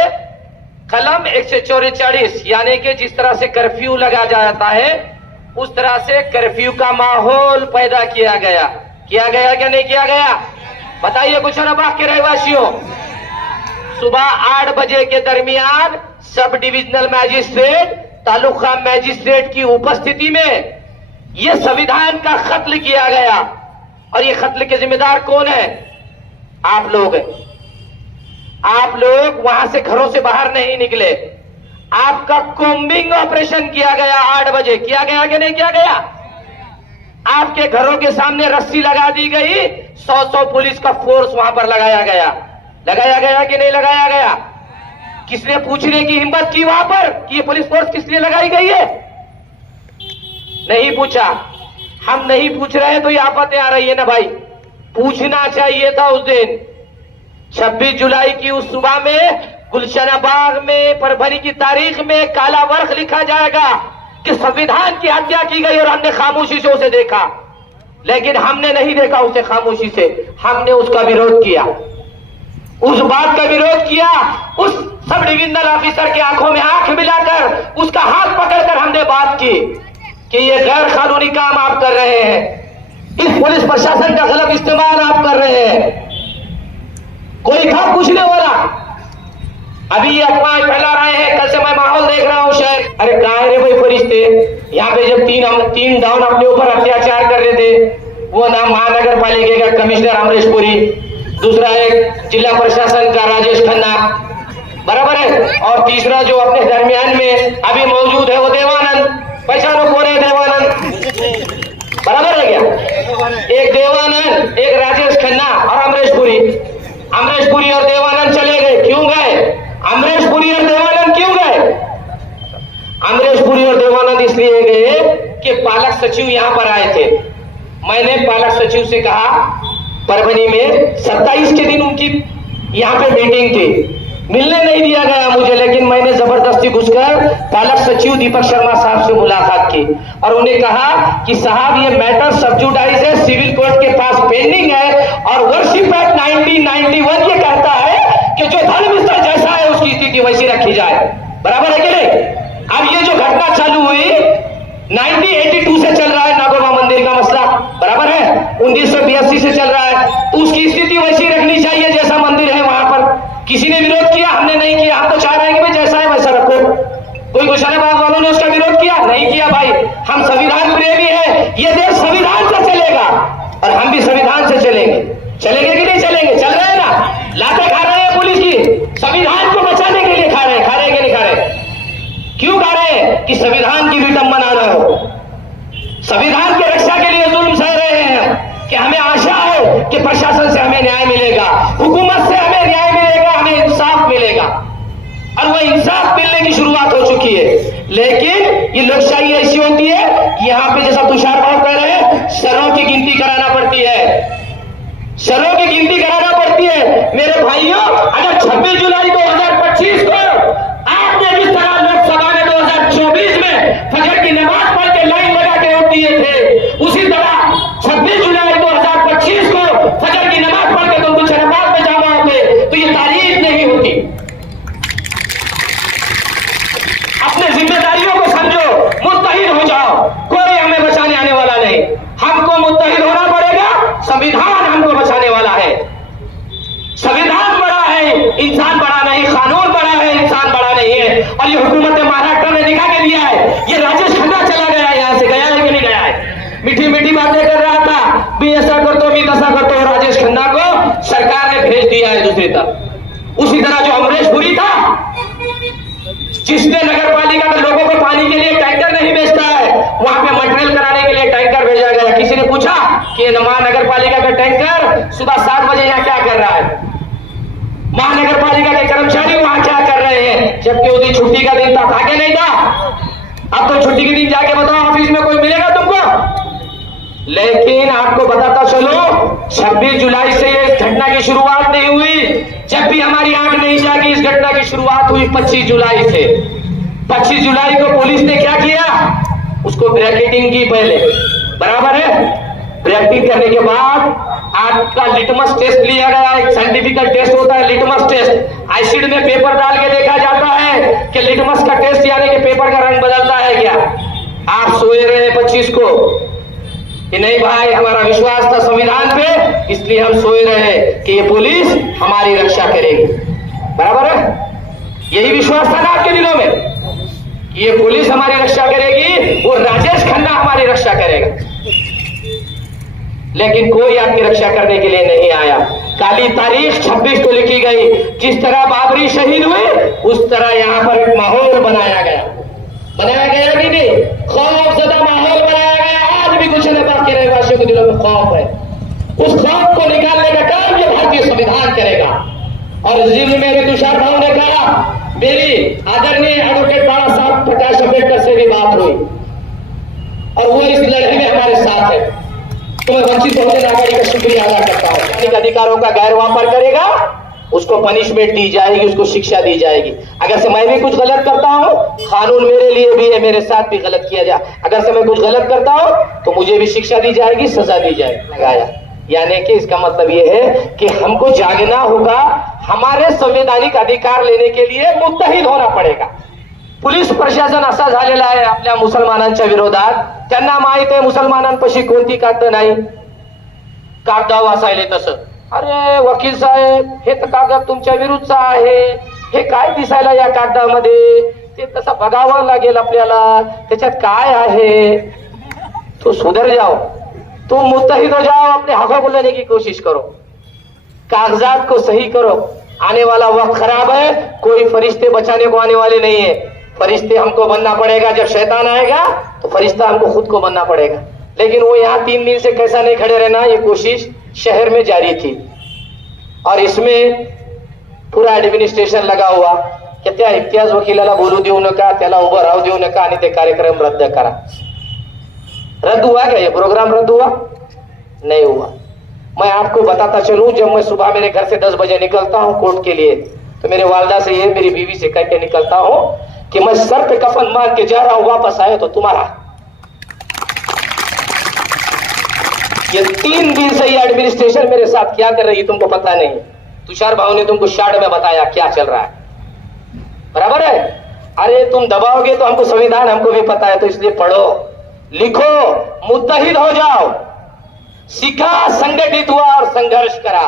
कलम 144 यानी कि जिस तरह से कर्फ्यू लगा जाता है उस तरह से कर्फ्यू का माहौल पैदा किया गया। किया गया क्या नहीं किया गया? बताइए गुलशना बाग के रहवासियों। सुबह 8 बजे के दरमियान sub divisional magistrate, taluka magistrate की उपस्थिति में यह संविधान का कत्ल किया गया। और ये कत्ल के जिम्मेदार कौन है? आप लोग हैं। आप लोग वहां से घरों से बाहर नहीं निकले। आपका कॉम्बिंग ऑपरेशन किया गया 8 बजे। किया गया कि नहीं किया गया? आपके घरों के सामने रस्सी लगा दी गई, 100 पुलिस का फोर्स वहां पर लगाया गया। लगाया गया कि नहीं लगाया गया? किसने पूछने की हिम्मत की वहां पर कि ये पुलिस फोर्स किस लिए लगाई गई है? नहीं पूछा। हम नहीं पूछ रहे तो ये आफतें आ रही है ना भाई। पूछना चाहिए था उस दिन 26 जुलाई की उस सुबह में गुलशना बाग में परभनी की तारीख में काला वर्ष लिखा जाएगा कि संविधान की हत्या की गई। और हमने खामोशी से उसे देखा, लेकिन हमने नहीं देखा उसे खामोशी से, हमने उसका विरोध किया। उस बात का विरोध किया। उस सब डिविजनल ऑफिसर के आंखों में आंख मिलाकर उसका हाथ पकड़कर हमने बात की कि ये गैर कानूनी काम आप कर रहे हैं, इस पुलिस प्रशासन का गलत इस्तेमाल आप कर रहे हैं। कोई था पूछने वाला? अभी ये अफवाह फैला रहे हैं। कल से मैं माहौल देख रहा हूं शहर। अरे कहां रे भाई फरिश्ते? यहाँ पे जब तीन डाउन अपने ऊपर अत्याचार कर रहे थे, वो नाम महानगर पालिका का कमिश्नर अमरीश पुरी, दूसरा एक जिला प्रशासन का राजेश खन्ना, बराबर है, और तीसरा जो अपने दरमियान में अभी मौजूद है वो देवानंद। पहचानो कौन है देवानंद? बराबर है क्या? एक देवानंद, एक राजेश खन्ना और अमरीश पुरी। अमरीश पुरी और देवानंद चले गए। क्यों गए? अमरीश पुरी और देवानंद क्यों गए? अमरीश पुरी और देवानंद इसलिए गए कि पालक सचिव यहां पर आए थे। मैंने पालक सचिव से कहा, परभनी में 27 के दिन उनकी यहां पे मीटिंग थी, मिलने नहीं दिया गया मुझे, लेकिन मैंने जबरदस्ती घुसकर पालक सचिव दीपक शर्मा साहब से मुलाकात की और उन्हें कहा कि साहब ये मैटर सब्जुडाइज है, सिविल कोर्ट के पास पेंडिंग है और वर्शिप एक्ट 1991 ये कहता है कि जो धर्म स्थल जैसा है उसकी स्थिति वैसी रखी जाए। बराबर है कि नहीं? अब ये जो घटना चालू हुई 1982 से चल रहा है नागोबा मंदिर का मसला, बराबर है, 1982 से चल रहा है, तो उसकी स्थिति वैसी रखनी चाहिए जैसा मंदिर है वहां पर। किसी ने विरोध किया? हमने नहीं किया। हम तो चाह रहे हैं कि भाई जैसा है वैसा रखो। कोई गुलशना बाग वालों ने उसका विरोध किया? नहीं किया भाई। हम संविधान प्रेमी हैं, ये देश संविधान से चलेगा और हम भी संविधान से चलेंगे। चलेंगे कि नहीं चलेंगे? चल रहे हैं ना? लाते खा रहे हैं पुलिस की, संविधान को बचाने के लिए खा रहे हैं। खा रहे हैं कि नहीं खा रहे? क्यों खा रहे हैं? कि संविधान की विडंबना न हो, संविधान की रक्षा के लिए जुल्म सह रहे हैं कि हमें आशा है कि प्रशासन से हमें न्याय मिलेगा, हुकूमत से हमें न्याय मिलेगा, हमें इंसाफ मिलेगा। और वह इंसाफ मिलने की शुरुआत हो चुकी है। लेकिन ये लोकशाही ऐसी होती है कि यहाँ पे जैसा तुषार भाव कह रहे हैं, शरों की गिनती कराना पड़ती है, शरों की गिनती कराना पड़ती है। मेरे भाइयों, अगर 26 जुलाई 2025 को आपने जिस तरह लोकसभा में 2024 में फजर की नमाज पढ़ के लाइन लगा के वोट दिए थे, उसी तरह 26 जुलाई 2025 को फजर की नमाज पढ़ के तुम गुलशना बाग में जमा होते तो ये तारीख नहीं होती। अपने जिम्मेदारियों को समझो, मुत्तहिद हो जाओ, कोई हमें बचाने आने वाला नहीं। हमको मुत्तहिद होना पड़ेगा, संविधान हमको बचाने वाला है। संविधान बड़ा है, इंसान बड़ा नहीं, कानून बड़ा देता। उसी तरह जो अमरीश पुरी था, जिसने नगर पालिका के लोगों को पानी के लिए टैंकर नहीं भेजता है, वहां पे मटेरियल कराने के लिए टैंकर भेजा गया। किसी ने पूछा कि महानगर पालिका का टैंकर सुबह 7 बजे यहाँ क्या कर रहा है? महानगर पालिका के कर्मचारी वहां क्या कर रहे हैं? जबकि उस दिन छुट्टी का दिन था, था क्या नहीं था? अब तो छुट्टी के दिन जाके बताओ ऑफिस में कोई मिलेगा तुमको? लेकिन आपको बताता चलो, 26 जुलाई से इस घटना की शुरुआत नहीं हुई। जब भी हमारी आंख नहीं जागी, इस घटना की शुरुआत हुई 25 जुलाई से। 25 जुलाई को पुलिस ने क्या किया? उसको ब्रैकेटिंग की पहले, बराबर है? ब्रैकेटिंग करने के बाद आपका लिटमस टेस्ट लिया गया। एक साइंटिफिक टेस्ट होता है लिटमस टेस्ट। एसिड में पेपर डाल के देखा जाता है कि लिटमस का टेस्ट यानी कि पेपर का रंग बदलता है क्या? आप सोए रहे 25 को कि नहीं भाई, हमारा विश्वास था संविधान पे, इसलिए हम सोए रहे कि ये पुलिस हमारी रक्षा करेगी, बराबर है? यही विश्वास था ना आपके दिलों में कि ये पुलिस हमारी रक्षा करेगी, वो राजेश खन्ना हमारी रक्षा करेगा। लेकिन कोई आपकी रक्षा करने के लिए नहीं आया। काली तारीख 26 को लिखी गई। जिस तरह बाबरी शहीद हुए, उस तरह यहाँ पर एक माहौल बनाया गया कि नहीं? खौफजदा माहौल बनाया गया। आज भी कुछ नेपाल के रहवासियों के दिलों में खौफ है। उस खौफ को निकालने का काम ये भारतीय संविधान करेगा। और जिम्न में भी तुषार भाव ने कहा, मेरी आदरणीय एडवोकेट बाबा साहब प्रकाश अम्बेडकर से भी बात हुई और वो इस लड़ाई में हमारे साथ है। तो मैं वंचित बहुजन आघाड़ी का शुक्रिया अदा करता हूँ। अधिकारों का गैर वापर करेगा, उसको पनिशमेंट दी जाएगी, उसको शिक्षा दी जाएगी। अगर से मैं भी कुछ गलत करता हूँ, कानून मेरे लिए भी है, मेरे साथ भी गलत किया जाए। अगर से मैं कुछ गलत करता हूँ तो मुझे भी शिक्षा दी जाएगी, सजा दी जाएगी। लगाया यानी कि इसका मतलब ये है कि हमको जागना होगा, हमारे संवैधानिक अधिकार लेने के लिए मुत्तहिद होना पडेगा। पोलीस प्रशासन असा झालेला आहे आपल्या मुसलमानांच्या विरोधात। त्यांना माहित आहे मुसलमानांपाशी कोणती कागद नाही, कागद वाचायले तसं, अरे वकील साहेब हे तर कागद तुमच्या विरुद्धचा आहे, हे काय दिसायला या कागदामध्ये, ते तसं बघावं लागेल आपल्याला, त्याच्यात काय आहे। तो सुधर जाओ, तुम मुत्तहिद हो जाओ, अपने हकों को लेने की कोशिश करो, कागजात को सही करो। आने वाला वक्त खराब है, कोई फरिश्ते बचाने को आने वाले नहीं है। फरिश्ते हमको बनना पड़ेगा। जब शैतान आएगा तो फरिश्ता हमको खुद को बनना पड़ेगा। लेकिन वो यहाँ 3 दिन से कैसा नहीं खड़े रहना, ये कोशिश शहर में जारी थी। और इसमें पूरा एडमिनिस्ट्रेशन लगा हुआ की त्या इम्तियाज वकिलाला बोलू देऊ नका, त्याला उभं राहू देऊ नका आणि ते कार्यक्रम रद्द करा। रद्द हुआ क्या? ये प्रोग्राम रद्द हुआ? नहीं हुआ। मैं आपको बताता चलूं, जब मैं सुबह मेरे घर से 10 बजे निकलता हूं कोर्ट के लिए, तो मेरे वालदा से ये, मेरी बीवी से कह के निकलता हूं कि मैं सर पे कफन बांध के जा रहा हूं, वापस आए तो तुम्हारा। ये 3 दिन से ये एडमिनिस्ट्रेशन मेरे साथ क्या कर रही है तुमको पता नहीं। तुषार भाव ने तुमको शॉर्ट में बताया क्या चल रहा है, बराबर है? अरे तुम दबाओगे तो हमको संविधान हमको भी पता है, तो इसलिए पढ़ो, लिखो, मुत्तहिद हो जाओ, सीखा, संगठित हुआ और संघर्ष करा।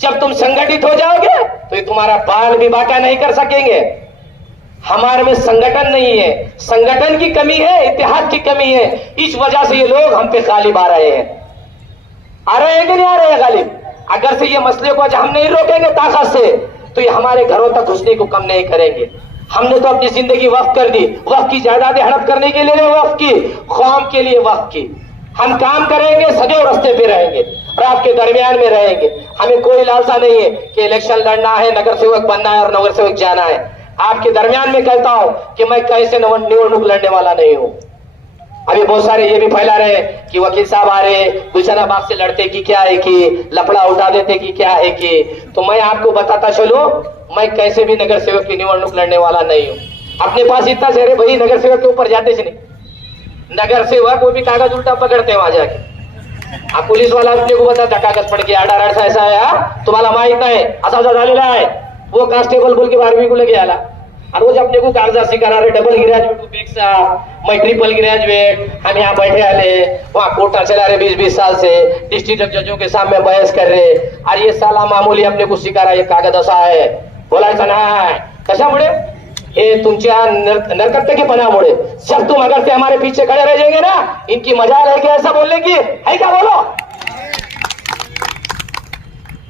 जब तुम संगठित हो जाओगे तो ये तुम्हारा बाल भी बांका नहीं कर सकेंगे। हमारे में संगठन नहीं है, संगठन की कमी है, इतिहाद की कमी है। इस वजह से ये लोग हम पे गालिब आ रहे हैं। आ रहे हैं कि नहीं आ रहे हैं गालिब? अगर से ये मसले को आज हम नहीं रोकेंगे ताकत से, तो ये हमारे घरों तक घुसने को कम नहीं करेंगे। हमने तो अपनी जिंदगी वक्फ कर दी, वक्फ की जायदादें हड़प करने के लिए वक्फ की, कौम के लिए वक्फ की। हम काम करेंगे, सदैव रास्ते पे रहेंगे और आपके दरमियान में रहेंगे। हमें कोई लालसा नहीं है कि इलेक्शन लड़ना है, नगर सेवक बनना है और नगर सेवक जाना है। आपके दरमियान में कहता हूं कि मैं कैसे निवडणूक लड़ने वाला नहीं हूं। अभी बहुत सारे ये भी फैला रहे कि वकील साहब आ रहे, गुलशना बाग से लड़ते कि क्या है कि लफड़ा उठा देते कि क्या है कि, तो मैं आपको बताता चलूं, मैं कैसे भी नगर सेवक की निवडणूक लड़ने वाला नहीं हूं। अपने पास इतना चेहरे भाई नगर सेवक के ऊपर जाते नहीं, नगर सेवक वो भी कागज उल्टा पकड़ते वहां जाके। आप पुलिस वाला अपने को बताता कागज पढ़ के आडा ऐसा ऐसा है, तुम्हाला माहित नाही असा झालेला आहे, वो कांस्टेबल बोल के 12वीं को लेके आला और रोज अपने को कागजात सिखा रहे, डबल ग्रेजुएट पेक्षा मैं ट्रिपल ग्रेजुएट, हम यहाँ बैठे आले, वहाँ कोर्टा चला रहे 20-20 साल से, डिस्ट्रिक्ट जजों के सामने बहस कर रहे, और ये साला मामूली अपने को सिखा रहा, ये कागज असा आहे, बोलायचं नाही। कशामुळे? ये तुमच्या नरकट्टेपणामुळे। जब तुम अगर से हमारे पीछे खड़े रह जाएंगे ना, इनकी मजाल है कि ऐसा बोलने की है क्या? बोलो।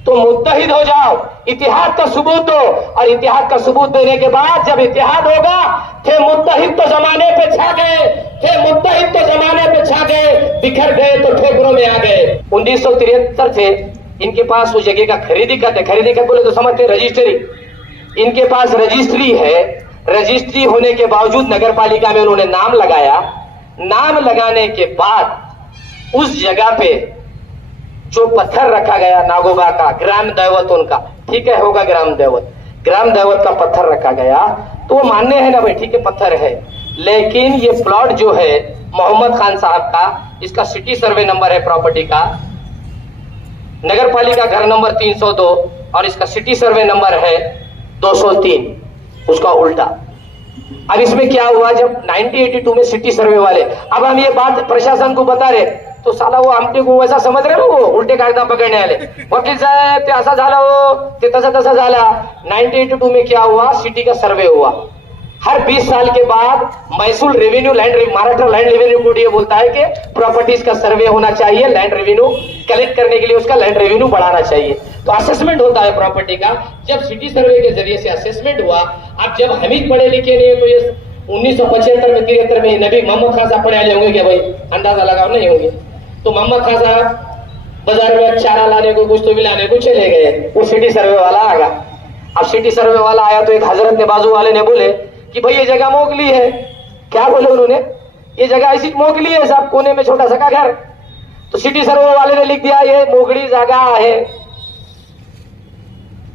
तो मुत्तहिद हो जाओ, इतिहाद का सबूत दो, और इतिहाद का सबूत देने के बाद जब इतिहाद होगा, थे मुत्तहिद तो जमाने पे छा गए, थे मुत्तहिद तो जमाने पे छा गए, बिखर गए तो ठेकुरों में आ गए। 1973 से इनके पास उस जगह का खरीदी खत बोले तो समझते रजिस्ट्री, इनके पास रजिस्ट्री है। रजिस्ट्री होने के बावजूद नगर पालिका में उन्होंने नाम लगाया। नाम लगाने के बाद उस जगह पे जो पत्थर रखा गया नागोबा का, ग्राम दैवत उनका, ठीक है, होगा ग्राम दैवत का पत्थर रखा गया, तो वो मान्य है ना भाई, ठीक है, पत्थर है। लेकिन ये प्लॉट जो है मोहम्मद खान साहब का, इसका सिटी सर्वे नंबर है प्रॉपर्टी का, नगर पालिका घर नंबर 302, और इसका सिटी सर्वे नंबर है 203, उसका उल्टा। अब इसमें क्या हुआ, जब 1982 में सिटी सर्वे वाले, अब हम ये बात प्रशासन को बता रहे, तो साला वो आमटे को वैसा समझ रहे ना, वो उल्टे कागदा पकडणे आले, वकील साहेब ते असा झाला हो, ते तसा झाला। 1982 में क्या हुआ, सिटी का सर्वे हुआ। हर 20 साल के बाद महसूल revenue Maharashtra land revenue board ये बोलता है कि प्रॉपर्टीज का सर्वे होना चाहिए, लैंड रेवेन्यू कलेक्ट करने के लिए उसका लैंड रेवेन्यू बढ़ाना चाहिए। तो असेसमेंट होता है प्रॉपर्टी का। जब सिटी सर्वे के जरिए से असेसमेंट हुआ, अब जब हम ही पढ़े लिखे नहीं है, तो ये 1975 में 73 में नबी मोहम्मद खान साहब पढ़े आले होंगे क्या भाई, अंदाजा लगाओ, नहीं होंगे। तो मोहम्मद खान साहब बाजार में चारा लाने को, कुछ तो भी लाने को चले गए, वो सिटी सर्वे वाला आ गया। अब सिटी सर्वे वाला आया तो एक हजरत ने, बाजू वाले ने बोले कि भाई ये जगह मोगली है। क्या बोले उन्होंने, ये जगह ऐसी मोगली है साहब, कोने में छोटा सा का घर। तो सिटी सर्वे वाले ने लिख दिया ये मोगली जगह है,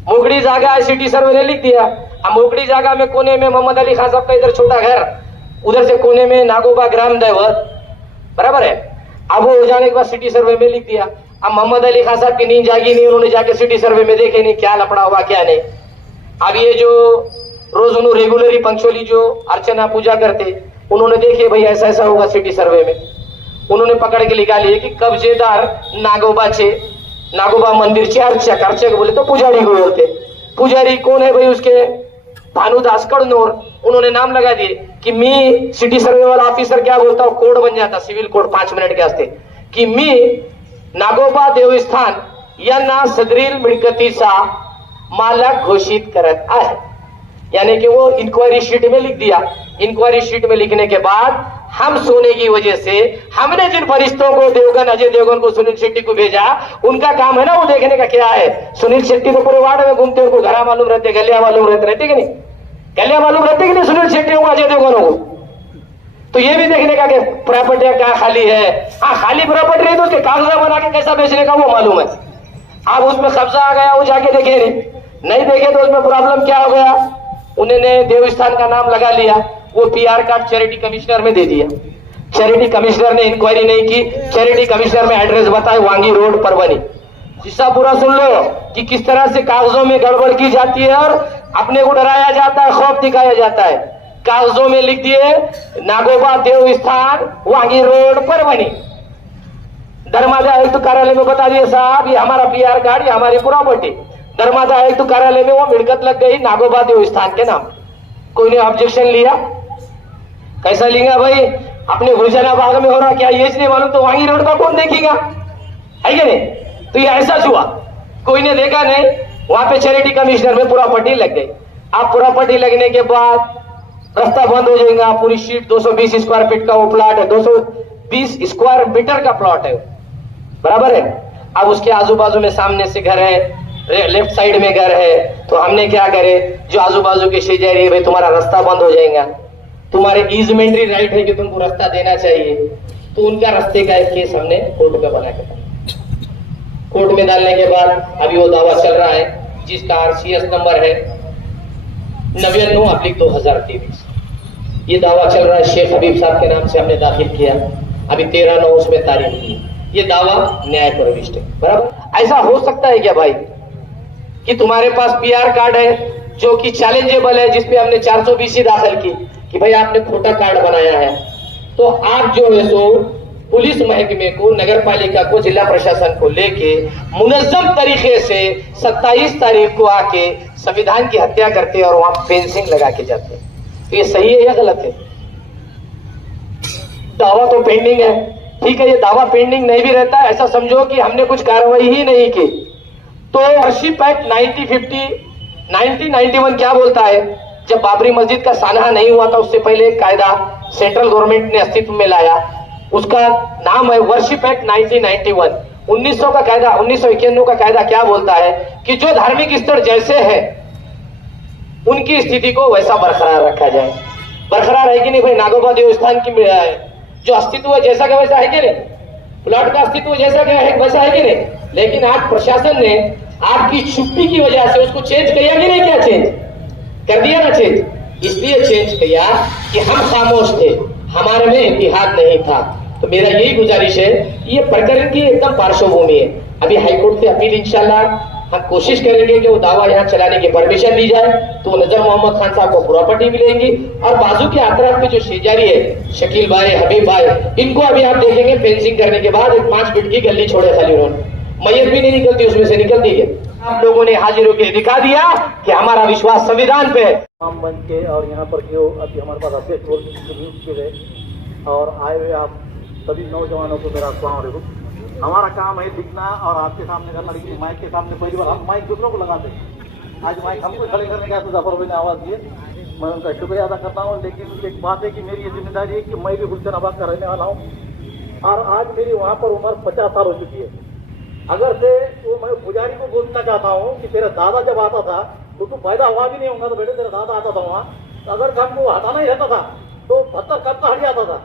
मोगली जगह है, सिटी सर्वे ने लिख दिया। अब मोगली जगह में कोने में मोहम्मद अली खान साहब का इधर छोटा घर, उधर से कोने में नागोबा ग्राम दैवत, बराबर है। अब वो हो जाने के बाद सिटी सर्वे में लिख दिया। अब मोहम्मद अली खान साहब की नींद जागी नहीं, उन्होंने जाके सिटी सर्वे में देखे नहीं क्या लफड़ा हुआ क्या नहीं। अब ये जो रोज उन्होंने रेगुलरली पंक्चुअली जो अर्चना पूजा करते, उन्होंने देखे भाई ऐसा ऐसा होगा सिटी सर्वे में, उन्होंने पकड़ के निकाली कि कब्जेदार नागोबा मंदिर चे अर्चक बोले तो पुजारी को बोलते। पुजारी कौन है भाई, उसके भानुदास कड़नोर, उन्होंने नाम लगा दिए कि मी सिटी सर्वे वाला ऑफिसर क्या बोलता हूं, कोड बन जाता, सिविल कोड 5 मिनिट के असते की मी नागोबा देवस्थान यांना सदरील मिळकतीचा मालक घोषित करत आहे। यानी कि वो इंक्वायरी शीट में लिख दिया। इंक्वायरी शीट में लिखने के बाद हम सोने की वजह से हमने जिन फरिश्तों को देवगन, अजय देवगन को, सुनील शेट्टी को भेजा, उनका काम है ना वो देखने का क्या है। सुनील शेट्टी तो पूरे वार्ड में घूमते, उनको घरा मालूम रहते, गलिया मालूम रहते कि नहीं, गलिया मालूम रहते कि नहीं सुनील शेट्टी को, अजय देवगन को। तो ये भी देखने का कि प्रॉपर्टी क्या खाली है। हाँ, खाली प्रॉपर्टी नहीं तो उसके कागजा बना के कैसा बेचने का वो मालूम है। अब उसमें कब्जा आ गया, वो जाके देखे नहीं देखे तो उसमें प्रॉब्लम क्या हो गया, उन्होंने देवस्थान का नाम लगा लिया, वो पीआर कार्ड चैरिटी कमिश्नर में दे दिया। चैरिटी कमिश्नर ने इंक्वायरी नहीं की, चैरिटी कमिश्नर में एड्रेस बताए वांगी रोड परवनी। किस्सा पूरा सुन लो कि किस तरह से कागजों में गड़बड़ की जाती है और अपने को डराया जाता है, खौफ दिखाया जाता है। कागजों में लिख दिए नागोबा देवस्थान वांगी रोड परवनी। दरमाजा आयुक्त कार्यालय में बता दिए साहब ये हमारा पीआर कार्ड, ये हमारी प्रॉपर्टी। दरमाजा आयुक्त कार्यालय में वो मिलकत लग गई नागोबा देवस्थान के नाम। कोई ने ऑब्जेक्शन लिया, कैसा लिया भाई, अपने गुलशनाबाग में हो रहा क्या ये नहीं मालूम तो वांगी रोड का कौन देखेगा, है कि नहीं। तो ये ऐसा हुआ, कोई ने देखा नहीं, वहां पे चैरिटी कमिश्नर में प्रॉपर्टी लग गई। अब प्रॉपर्टी लगने के बाद रास्ता बंद हो जाएगा। पूरी शीट 220 स्क्वायर फीट का वो प्लॉट है, 220 स्क्वायर मीटर का प्लॉट है, बराबर है। अब उसके आजू बाजू में सामने से घर है, लेफ्ट साइड में घर है। तो हमने क्या करे, जो आजू बाजू के शेजारी है भाई तुम्हारा रास्ता बंद हो जाएगा, तुम्हारे ईजमेंट्री राइट है कि तुमको रास्ता देना चाहिए। तो उनका रास्ते का एक केस हमने कोर्ट में बना के कोर्ट में डालने के बाद अभी वो दावा चल रहा है जिसका RCS नंबर है 99/2023। ये दावा चल रहा है शेख हबीब साहब के नाम से हमने दाखिल किया, अभी 13/9 उसमें तारीख की। ये दावा न्याय प्रविष्ट है, बराबर। ऐसा हो सकता है क्या भाई कि तुम्हारे पास पीआर कार्ड है जो कि चैलेंजेबल है, जिसपे हमने 420 दाखिल की कि भाई आपने खोटा कार्ड बनाया है, तो आप जो है सो पुलिस महकमे को, नगर पालिका को, जिला प्रशासन को लेके मुनज्जम तरीके से 27 तारीख को आके संविधान की हत्या करते और वहां फेंसिंग लगा के जाते। तो ये सही है या गलत है? दावा तो पेंडिंग है, ठीक है, ये दावा पेंडिंग नहीं भी रहता है, ऐसा समझो कि हमने कुछ कार्रवाई ही नहीं की, तो वर्शिप एक्ट 1991 क्या बोलता है? जब बाबरी मस्जिद का सानहा नहीं हुआ था उससे पहले एक कायदा सेंट्रल गवर्नमेंट ने अस्तित्व में लाया, उसका नाम है वर्शिप एक्ट 1991। 1900 का कायदा 1991 का कायदा क्या बोलता है कि जो धार्मिक स्थल जैसे हैं उनकी स्थिति को वैसा बरकरार रखा जाए। बरकरार है कि नहीं भाई? नागोबा देवस्थान की जो अस्तित्व है जैसा का वैसा है कि नहीं? प्लॉट का अस्तित्व जैसा क्या है वैसा है कि नहीं? लेकिन आज प्रशासन ने आपकी छुट्टी की वजह से उसको चेंज किया कि नहीं? क्या चेंज कर दिया ना? चेंज इसलिए चेंज किया कि हम खामोश थे, हमारे में इतिहाद नहीं था। तो मेरा यही गुजारिश है, ये प्रकरण की एकदम पार्श्वभूमि है। अभी हाईकोर्ट से अपील इंशाल्लाह हम कोशिश करेंगे कि वो दावा यहाँ चलाने की परमिशन दी जाए, तो नजर मोहम्मद खान साहब को प्रॉपर्टी मिलेंगी। और बाजू के अतराफ में जो शेजारी है शकील भाई, हबीब भाई, इनको अभी आप देखेंगे फेंसिंग करने के बाद 5 फीट की गली छोड़े खाली उन्होंने, मैयत भी नहीं निकलती उसमें से, निकलती है। आप लोगों ने हाजिर होकर दिखा दिया कि हमारा विश्वास संविधान पे है। हम बन के और यहाँ पर जो अभी हमारे पास अपडेट हो गए और आए हुए आप सभी नौजवानों को मेरा अस्सलाम वालेकुम। हमारा काम है दिखना और आपके सामने करना, लेकिन माइक के सामने पहली बार हम माइक दूसरों को लगाते हैं। आज माइक हमको खड़े करने का जफर भाई ने आवाज़ दिए, मैं उनका शुक्रिया अदा करता हूँ। लेकिन एक बात है कि मेरी ये जिम्मेदारी है कि मैं भी गुलशन आबाद का रहने वाला हूँ और आज मेरी वहाँ पर उम्र 50 साल हो चुकी है। अगर से वो मैं पुजारी को बोलना चाहता हूँ कि तेरा दादा जब आता था तो तू पैदा हुआ भी नहीं होगा, तो बेटे तेरा दादा आता था वहाँ, तो अगर हमको हटाना ही रहता था तो 72 कब का हट जाता था।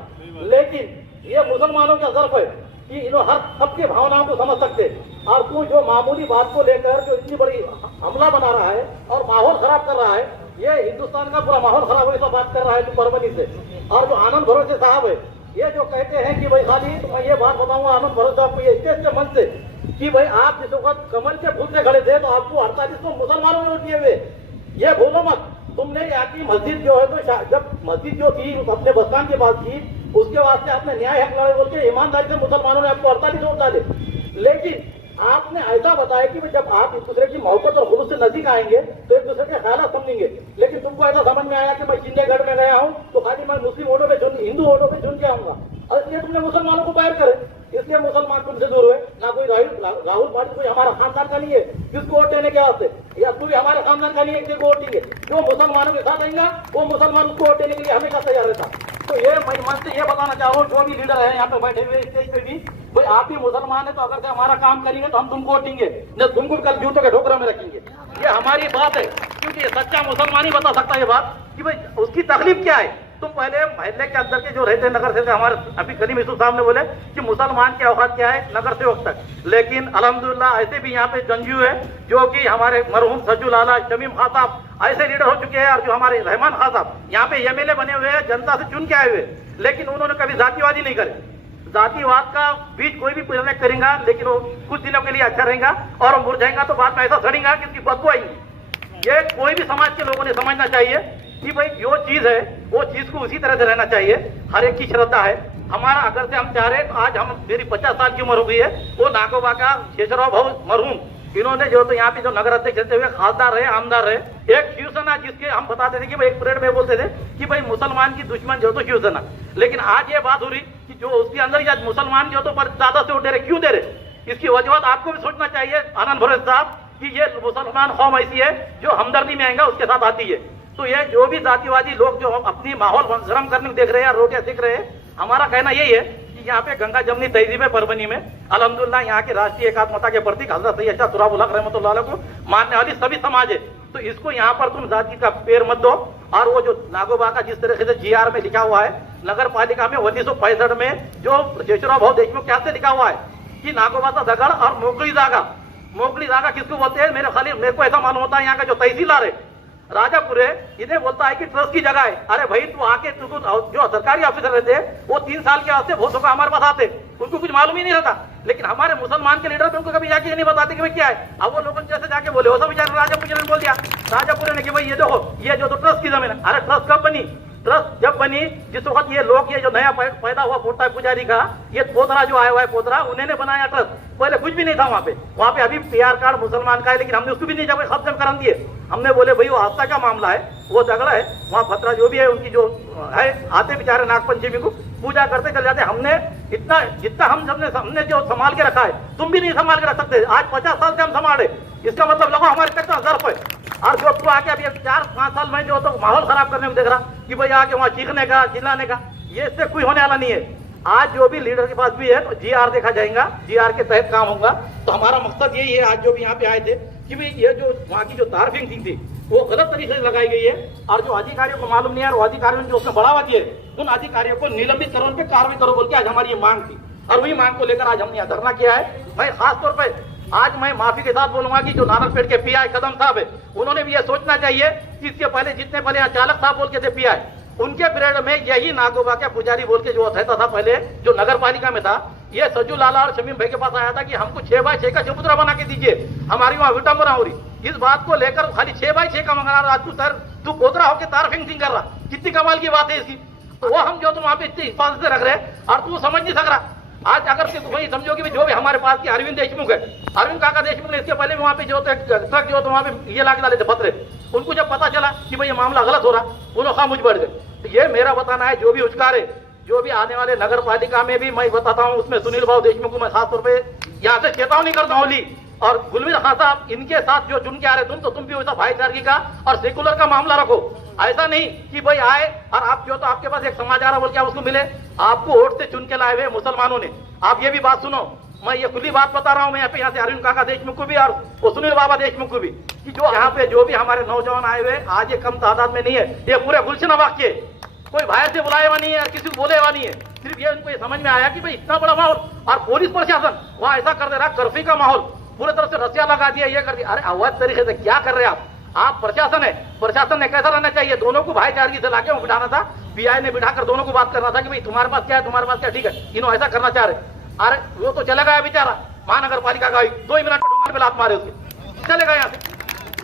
लेकिन ये मुसलमानों का ज़र्फ है कि इन्होंने हर सबके भावनाओं को समझ सकते, और तू जो मामूली बात को लेकर जो इतनी बड़ी हमला बना रहा है और माहौल खराब कर रहा है, ये हिंदुस्तान का पूरा माहौल खराब हो, ऐसा बात कर रहा है तू परवनी से। और जो आनंद भरोसे साहब है, ये जो कहते हैं कि भाई खाली, तो मैं ये बात बताऊंगा आनंद भरोसे साहब को ये स्टेज के मंच से कि भाई आप जिस वक्त कमल के फूल से खड़े थे तो आपको 48 को मुसलमानों ने दिए हुए, ये भूलो मत। तुमने यहाँ की मस्जिद जो है, तो जब मस्जिद जो थी अपने बस्तान के पास थी, उसके वास्ते आपने न्याय हक लड़े बोल के ईमानदारी से मुसलमानों ने आपको 48 वोट डाले। लेकिन आपने ऐसा बताया कि जब आप एक दूसरे की मोहब्बत और खुलूस से नजदीक आएंगे तो एक दूसरे के ख्याल समझेंगे। लेकिन तुमको ऐसा समझ में आया कि मैं चिंदेगढ़ में गया हूँ तो खाली मैं मुस्लिम वोटों पे चुन, हिंदू वोटों पे चुन के आऊंगा, और इसलिए तुमने मुसलमानों को बैर करे, इसलिए मुसलमान तुमसे दूर हुए। ना कोई राहुल गांधी कोई हमारा खानदान का नहीं है जिसको वोट देने के वास्ते, या तू भी हमारे खानदान का नहीं है जिसको वोट देंगे। जो मुसलमानों के साथ आएगा वो मुसलमान उसको वोट देने के लिए हमेशा तैयार रहता। तो ये मैं मन से ये बताना चाह रहा हूँ, जो भी लीडर है यहाँ पे बैठे हुए स्टेज पे भी, भाई आप ही मुसलमान है तो अगर से हमारा काम करेंगे तो हम तुमको वोट देंगे, न तुमको कल जूतों के ठोकरों में रखेंगे। ये हमारी बात है, क्योंकि सच्चा मुसलमान ही बता सकता है ये बात कि भाई उसकी तकलीफ क्या है। तुम पहले महल्ले के अंदर के जो रहते हैं नगर सेवक, हमारे अभी कलीम यूसुफ साहब ने बोले कि मुसलमान की औकात क्या है नगर सेवक तक, लेकिन अल्हम्दुलिल्लाह ऐसे भी यहाँ पे जंजू है जो कि हमारे मरहूम सज्जुल आला शमीम खान साहब ऐसे लीडर हो चुके हैं, और जो हमारे रहमान खान साहब यहाँ पे MLA बने हुए हैं, जनता से चुन के आए हुए, लेकिन उन्होंने कभी जातिवादी नहीं करे। जातिवाद का बीज कोई भी प्रयोग करेगा लेकिन वो कुछ दिनों के लिए अच्छा रहेगा और मुरझाएगा तो बाद में ऐसा सड़ेगा कि उसकी बदबू आएगी। ये कोई भी समाज के लोगों ने समझना चाहिए कि भाई जो चीज है वो चीज को उसी तरह से रहना चाहिए। हर एक की श्रद्धा है। हमारा अगर से हम चाह रहे तो आज हम, मेरी 50 साल की उम्र हो गई है, वो नागोबा का शेषराव भाऊ मरहूम, इन्होंने जो तो यहाँ पे जो नगर अध्यक्ष रहते हुए खासदार रहे, आमदार रहे, एक शिवसेना जिसके हम बताते थे कि भाई एक परेड में बोलते थे कि भाई मुसलमान की दुश्मन जो तो शिवसेना, लेकिन आज ये बात हो रही कि जो उसके अंदर ही आज मुसलमान जो तो पर ज्यादा से वोट दे रहे, क्यों दे रहे? इसकी वजूहत आपको भी सोचना चाहिए आनंद भरोसे साहब कि ये मुसलमान कौम ऐसी है जो हमदर्दी में आएगा उसके साथ आती है। तो ये जो भी जातिवादी लोग जो अपनी माहौल गरम करने को देख रहे हैं, रोटियां सीख रहे हैं, हमारा कहना यही है कि यहाँ पे गंगा जमनी तहजीब है परभनी में, अल्हम्दुलिल्लाह यहाँ की राष्ट्रीय एकात्मता के प्रतीक हजरत सैयद शाह तुराबुल हक रहमतुल्लाह अलैह को मानने वाली सभी समाज है। तो इसको यहाँ पर तुम जाति का पेड़ मत दो। और वो जो नागोबा का जिस तरह से GR में लिखा हुआ है, नगर पालिका में 1965 में जो शेषराव भाऊ देशमुख क्या से लिखा हुआ है कि नागोबा का दगड़ और मोकली जागा किसको बोलते हैं? मेरे को ऐसा मालूम होता है यहाँ का जो तहसीलदार है राजापुर है, इन्हें बोलता है कि ट्रस्ट की जगह है। अरे भाई तू आके तू जो सरकारी ऑफिसर रहते हैं वो 3 साल के वास्ते बहुत होगा हमारे पास आते, उनको कुछ मालूम ही नहीं रहता। लेकिन हमारे मुसलमान के लीडर पे उनको कभी जाके नहीं बताते कि भाई क्या है। अब वो लोगों जैसे जाके बोले, वो सब बेचारे राजापुर ने बोल दिया, राजापुर ने कि भाई ये देखो ये जो तो ट्रस्ट की जमीन है। अरे ट्रस्ट कब बनी? ट्रस्ट जब बनी जिस वक्त ये लोग, ये जो नया पैदा हुआ पोता पुजारी का, ये पोतरा जो आया हुआ है पोतरा, उन्होंने बनाया ट्रस्ट। पहले कुछ भी नहीं था वहाँ पे अभी PR कार्ड मुसलमान का है, लेकिन हमने उसको भी नहीं जब खत्म कर दिए। हमने बोले भाई वो आस्था का मामला है, वो झगड़ा है, वहाँ खतरा जो भी है उनकी जो है आते बेचारे नागपंचमी को पूजा करते चले जाते। हमने इतना जितना हमने जो संभाल के रखा है तुम भी नहीं संभाल के रख सकते। आज 50 साल से हम संभाले, इसका मतलब लगाओ हमारे कितना 1000 रुपए। और जो तू आके अभी 4-5 साल में जो तो माहौल खराब करने में देख रहा कि भाई आके वहाँ चीखने का चिल्लाने का, ये इससे कोई होने वाला नहीं है। आज जो भी लीडर के पास भी है तो GR देखा जाएगा, GR के तहत काम होगा। तो हमारा मकसद यही है, आज जो भी यहाँ पे आए थे कि भाई ये जो वहाँ की जो तार फेंसिंग थी वो गलत तरीके से लगाई गई है और जो अधिकारियों को मालूम नहीं है, वो अधिकारियों ने जो उसमें बढ़ावा दिए, उन अधिकारियों को निलंबित करो, उन पे कार्रवाई करो बोल के आज हमारी ये मांग थी। और वही मांग को लेकर आज हमने यहाँ धरना किया है। मैं खासतौर पर आज मैं माफी के साथ बोलूंगा कि जो नानकपेट के PI कदम साहब है, उन्होंने भी ये सोचना चाहिए कि इसके पहले जितने पहले यहाँ चालक साहब बोल के थे PI, उनके पीरियड में यही नागोबा के पुजारी बोल के जो रहता था पहले, जो नगर पालिका में था, ये सज्जू लाला और शमीम भाई के पास आया था कि हमको 6x6 का चबूतरा बना के दीजिए, हमारी वहाँ विटम्बना हो रही। इस बात को लेकर खाली 6x6 का मंगा रहा, तू सर तू कोतरा होकर तार फेंसिंग कर रहा, कितनी कमाल की बात है इसकी। तो वो हम जो तुम वहाँ पे इतनी हिफाजत से रख रहे और तू समझ नहीं सक रहा। आज अगर वही समझो कि जो भी हमारे पास की अरविंद देशमुख है, अरविंद काका देशमुख ने इसके पहले वहाँ पे जो ट्रक जो वहाँ पे ये ला के डाले थे पत्थरे, उनको जब पता चला कि भाई ये मामला गलत हो रहा, उन्होंने खामोश बढ़ गए। तो ये मेरा बताना है, जो भी उचकार है, जो भी आने वाले नगर पालिका में भी मैं बताता हूँ, उसमें सुनील बाबू देशमुख को मैं खासतौर पर यहाँ से चेतावनी करता हूँ और गुलवीर खान साहब इनके साथ जो चुन के आ रहे, तो तुम भी वैसा भाईचारगी का और सेकुलर का मामला रखो। ऐसा नहीं कि भाई आए और आप जो तो आपके पास एक समाचार बोल के आप उसको मिले, आपको वोट से चुन के लाए हुए मुसलमानों ने। आप ये भी बात सुनो, मैं ये खुली बात बता रहा हूँ, मैं यहाँ से अरविंद काका देशमुख को भी और वो सुनील बाबा देशमुख को भी, कि जो यहाँ पे जो भी हमारे नौजवान आए हुए, आज ये कम तादाद में नहीं है, ये पूरे गुलशनाबाग के, कोई बाहर से बुलाए हुआ नहीं है और किसी को बोले हुआ नहीं है। सिर्फ ये उनको ये समझ में आया कि भाई इतना बड़ा माहौल और पुलिस प्रशासन वहाँ ऐसा कर दे रहा, कर्फ्यू का माहौल, पूरे तरह से रस्सियां लगा दिया, ये कर दिया। अरे अवैध तरीके से क्या कर रहे हैं आप प्रशासन है, प्रशासन ने कैसा रहना चाहिए, दोनों को भाईचारगी से लाके बिठाना था। PI ने बिठाकर दोनों को बात करना था कि भाई तुम्हारे पास क्या है, तुम्हारे पास क्या, ठीक है, इन्होंने ऐसा करना चाह रहे। अरे वो तो चला गया बेचारा, महानगर पालिका का 2 ही मिनट में लात मारे उसके, चले गए यहाँ से।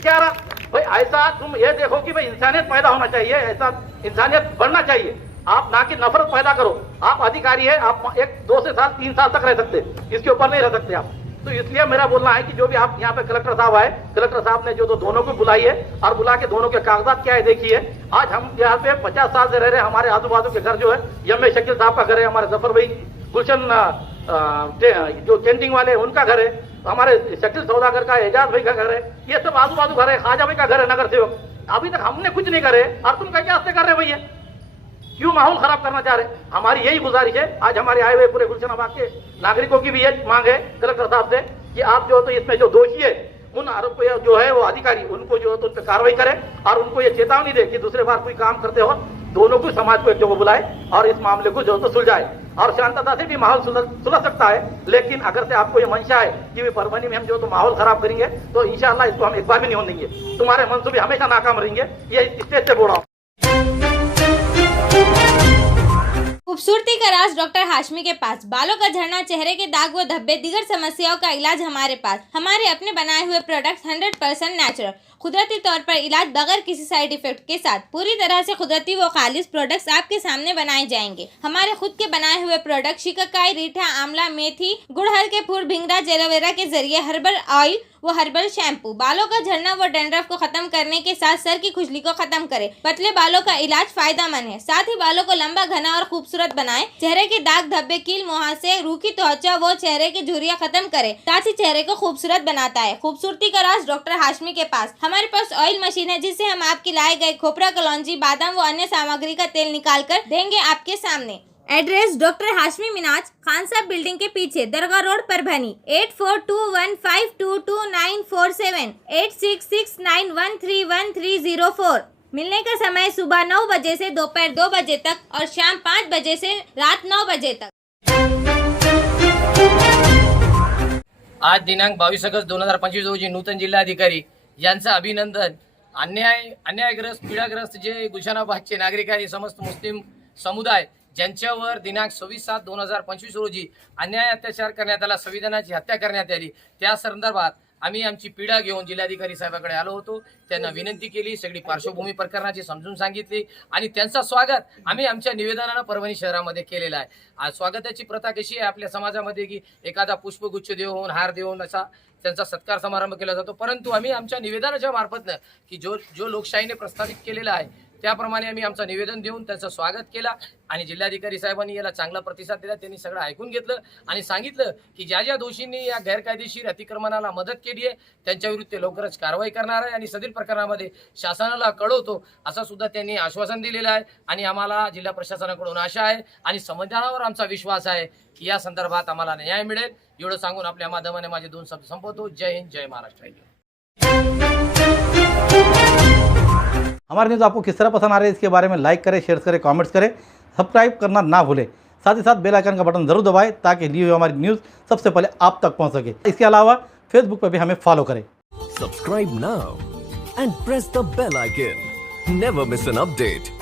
क्या रहा भाई, ऐसा तुम ये देखो कि भाई इंसानियत पैदा होना चाहिए, ऐसा इंसानियत बढ़ना चाहिए। आप ना कि नफरत पैदा करो। आप अधिकारी है, आप 1-2 से 3 साल तक रह सकते, इसके ऊपर नहीं रह सकते आप। तो इसलिए मेरा बोलना है कि जो भी आप यहाँ पे कलेक्टर साहब आए, कलेक्टर साहब ने जो तो दोनों को बुलाई है और बुला के दोनों के कागजात क्या है देखिए। आज हम यहाँ पे 50 साल से रह रहे हैं, हमारे आजू बाजू के घर जो है, यम शकील साहब का घर है, हमारे जफर भाई गुलशन जो कैंटिंग वाले उनका घर है, हमारे शकील सौदागर का एजाज भाई का घर है, ये सब आजू बाजू घर है, खाजा भाई का घर है नगर सेवक। अभी तक हमने कुछ नहीं करे और तुम क्या कर रहे भैया, क्यों माहौल खराब करना चाह रहे? हमारी यही गुजारिश है, आज हमारे आए हुए पूरे गुलशनाबाद के नागरिकों की भी ये मांग है कलेक्टर साहब से कि आप जो तो इसमें जो दोषी है, उन आरोप जो है वो अधिकारी, उनको जो है तो उन पर कार्रवाई करें और उनको ये चेतावनी दे कि दूसरे बार कोई काम करते हो दोनों को समाज को एक जगह बुलाए और इस मामले को जो तो सुलझाए। और शांतता से भी माहौल सुलझ सकता है, लेकिन अगर से आपको ये मंशा है कि भी परभनी में हम जो तो माहौल खराब करेंगे, तो इंशाअल्लाह इसको हम एक बार भी नहीं होने देंगे। तुम्हारे मंसूबे हमेशा नाकाम रहेंगे, ये स्टेज से बोल रहा हूँ। खूबसूरती का राज डॉक्टर हाशमी के पास। बालों का झड़ना, चेहरे के दाग व धब्बे, दीगर समस्याओं का इलाज हमारे पास। हमारे अपने बनाए हुए प्रोडक्ट्स 100% नेचुरल, कुदरती तौर पर इलाज बगैर किसी साइड इफेक्ट के साथ, पूरी तरह से कुदरती व खालिश प्रोडक्ट्स आपके सामने बनाए जाएंगे। हमारे खुद के बनाए हुए प्रोडक्ट शिकाकाई, रीठा, आंवला, मेथी, गुड़हल के फूल, भिंगरा, एलोवेरा के जरिए हर्बल ऑयल वो हर्बल शैम्पू बालों का झड़ना व डैंड्रफ को खत्म करने के साथ सर की खुजली को खत्म करे। पतले बालों का इलाज फायदेमंद है, साथ ही बालों को लंबा, घना और खूबसूरत बनाए। चेहरे के दाग धब्बे, कील, मुहासे, रूखी त्वचा वो चेहरे की झुर्रियां खत्म करे, साथ ही चेहरे को खूबसूरत बनाता है। खूबसूरती का राज डॉक्टर हाशमी के पास। हमारे पास ऑयल मशीन है जिससे हम आपकी लाए गए खोपरा, कलौंजी, बादाम व अन्य सामग्री का तेल निकाल कर देंगे आपके सामने। एड्रेस डॉक्टर हाशमी मिनाज, खान साहब बिल्डिंग के पीछे, दरगाह रोड, परभनी। 8421522947, 8669131304। मिलने का समय सुबह 9 बजे से दोपहर 2 बजे तक और शाम 5 बजे से रात 9 बजे तक। आज दिनांक 22 ऑगस्ट 2025 रोजी नूतन जिल्हाधिकारी यांचं अभिनंदन। अन्यायग्रस्त, पीडाग्रस्त जे गुलशनाबादचे नागरिक आहे, समस्त मुस्लिम समुदाय ज्यांच्यावर दिनांक 26/7/2025 रोजी अन्याय अत्याचार करण्यात आला, संविधानाची हत्या करण्यात आली, त्या संदर्भात आम्ही आमची पीडा घेऊन जिल्हाधिकारी साहेबांकडे आलो होतो। त्यांना विनंती केली, सगळी पार्श्वभूमी प्रकरणाची समजून सांगितली आणि त्यांचं स्वागत आम्ही आमच्या निवेदनानं परभणी शहरामध्ये केलेलं आहे। आज स्वागताची प्रथा कशी आहे आपल्या समाजामध्ये की एखादा पुष्पगुच्छ देऊन, हार देऊन असा त्यांचा सत्कार समारंभ केला जातो, परंतु आम्ही आमच्या निवेदनाच्या मार्फतनं की जो लोकशाहीने प्रस्तावित केलेला आहे त्याप्रमाणे आम्ही आमचं निवेदन देऊन त्याचं स्वागत केला आणि जिल्हाधिकारी साहेबांनी याला चांगला प्रतिसाद दिला. त्यांनी सगळं ऐकून घेतलं आणि सांगितलं की ज्या ज्या दोषींनी या गैरकायदेशीर अतिक्रमणाला मदत केली आहे त्यांच्याविरुद्ध ते लवकरच कारवाई करणार आहे आणि सदरील प्रकरणामध्ये शासनाला कळवतो असं सुद्धा त्यांनी आश्वासन दिलेलं आहे. आणि आम्हाला जिल्हा प्रशासनाकडून आशा आहे आणि संविधानावर आमचा विश्वास आहे की या संदर्भात आम्हाला न्याय मिळेल. एवढं सांगून आपल्या माध्यमाने माझे 2 शब्द संपवतो. जय हिंद, जय महाराष्ट्र. हमारे न्यूज़ आपको किस तरह पसंद आ रही है इसके बारे में लाइक करें, शेयर करें, कमेंट्स करें, सब्सक्राइब करना ना भूलें. साथ ही साथ बेल आइकन का बटन जरूर दबाएं ताकि ली हुई हमारी न्यूज़ सबसे पहले आप तक पहुंच सके. इसके अलावा फेसबुक पर भी हमें फॉलो करें. Subscribe now and press the bell icon. Never miss an update.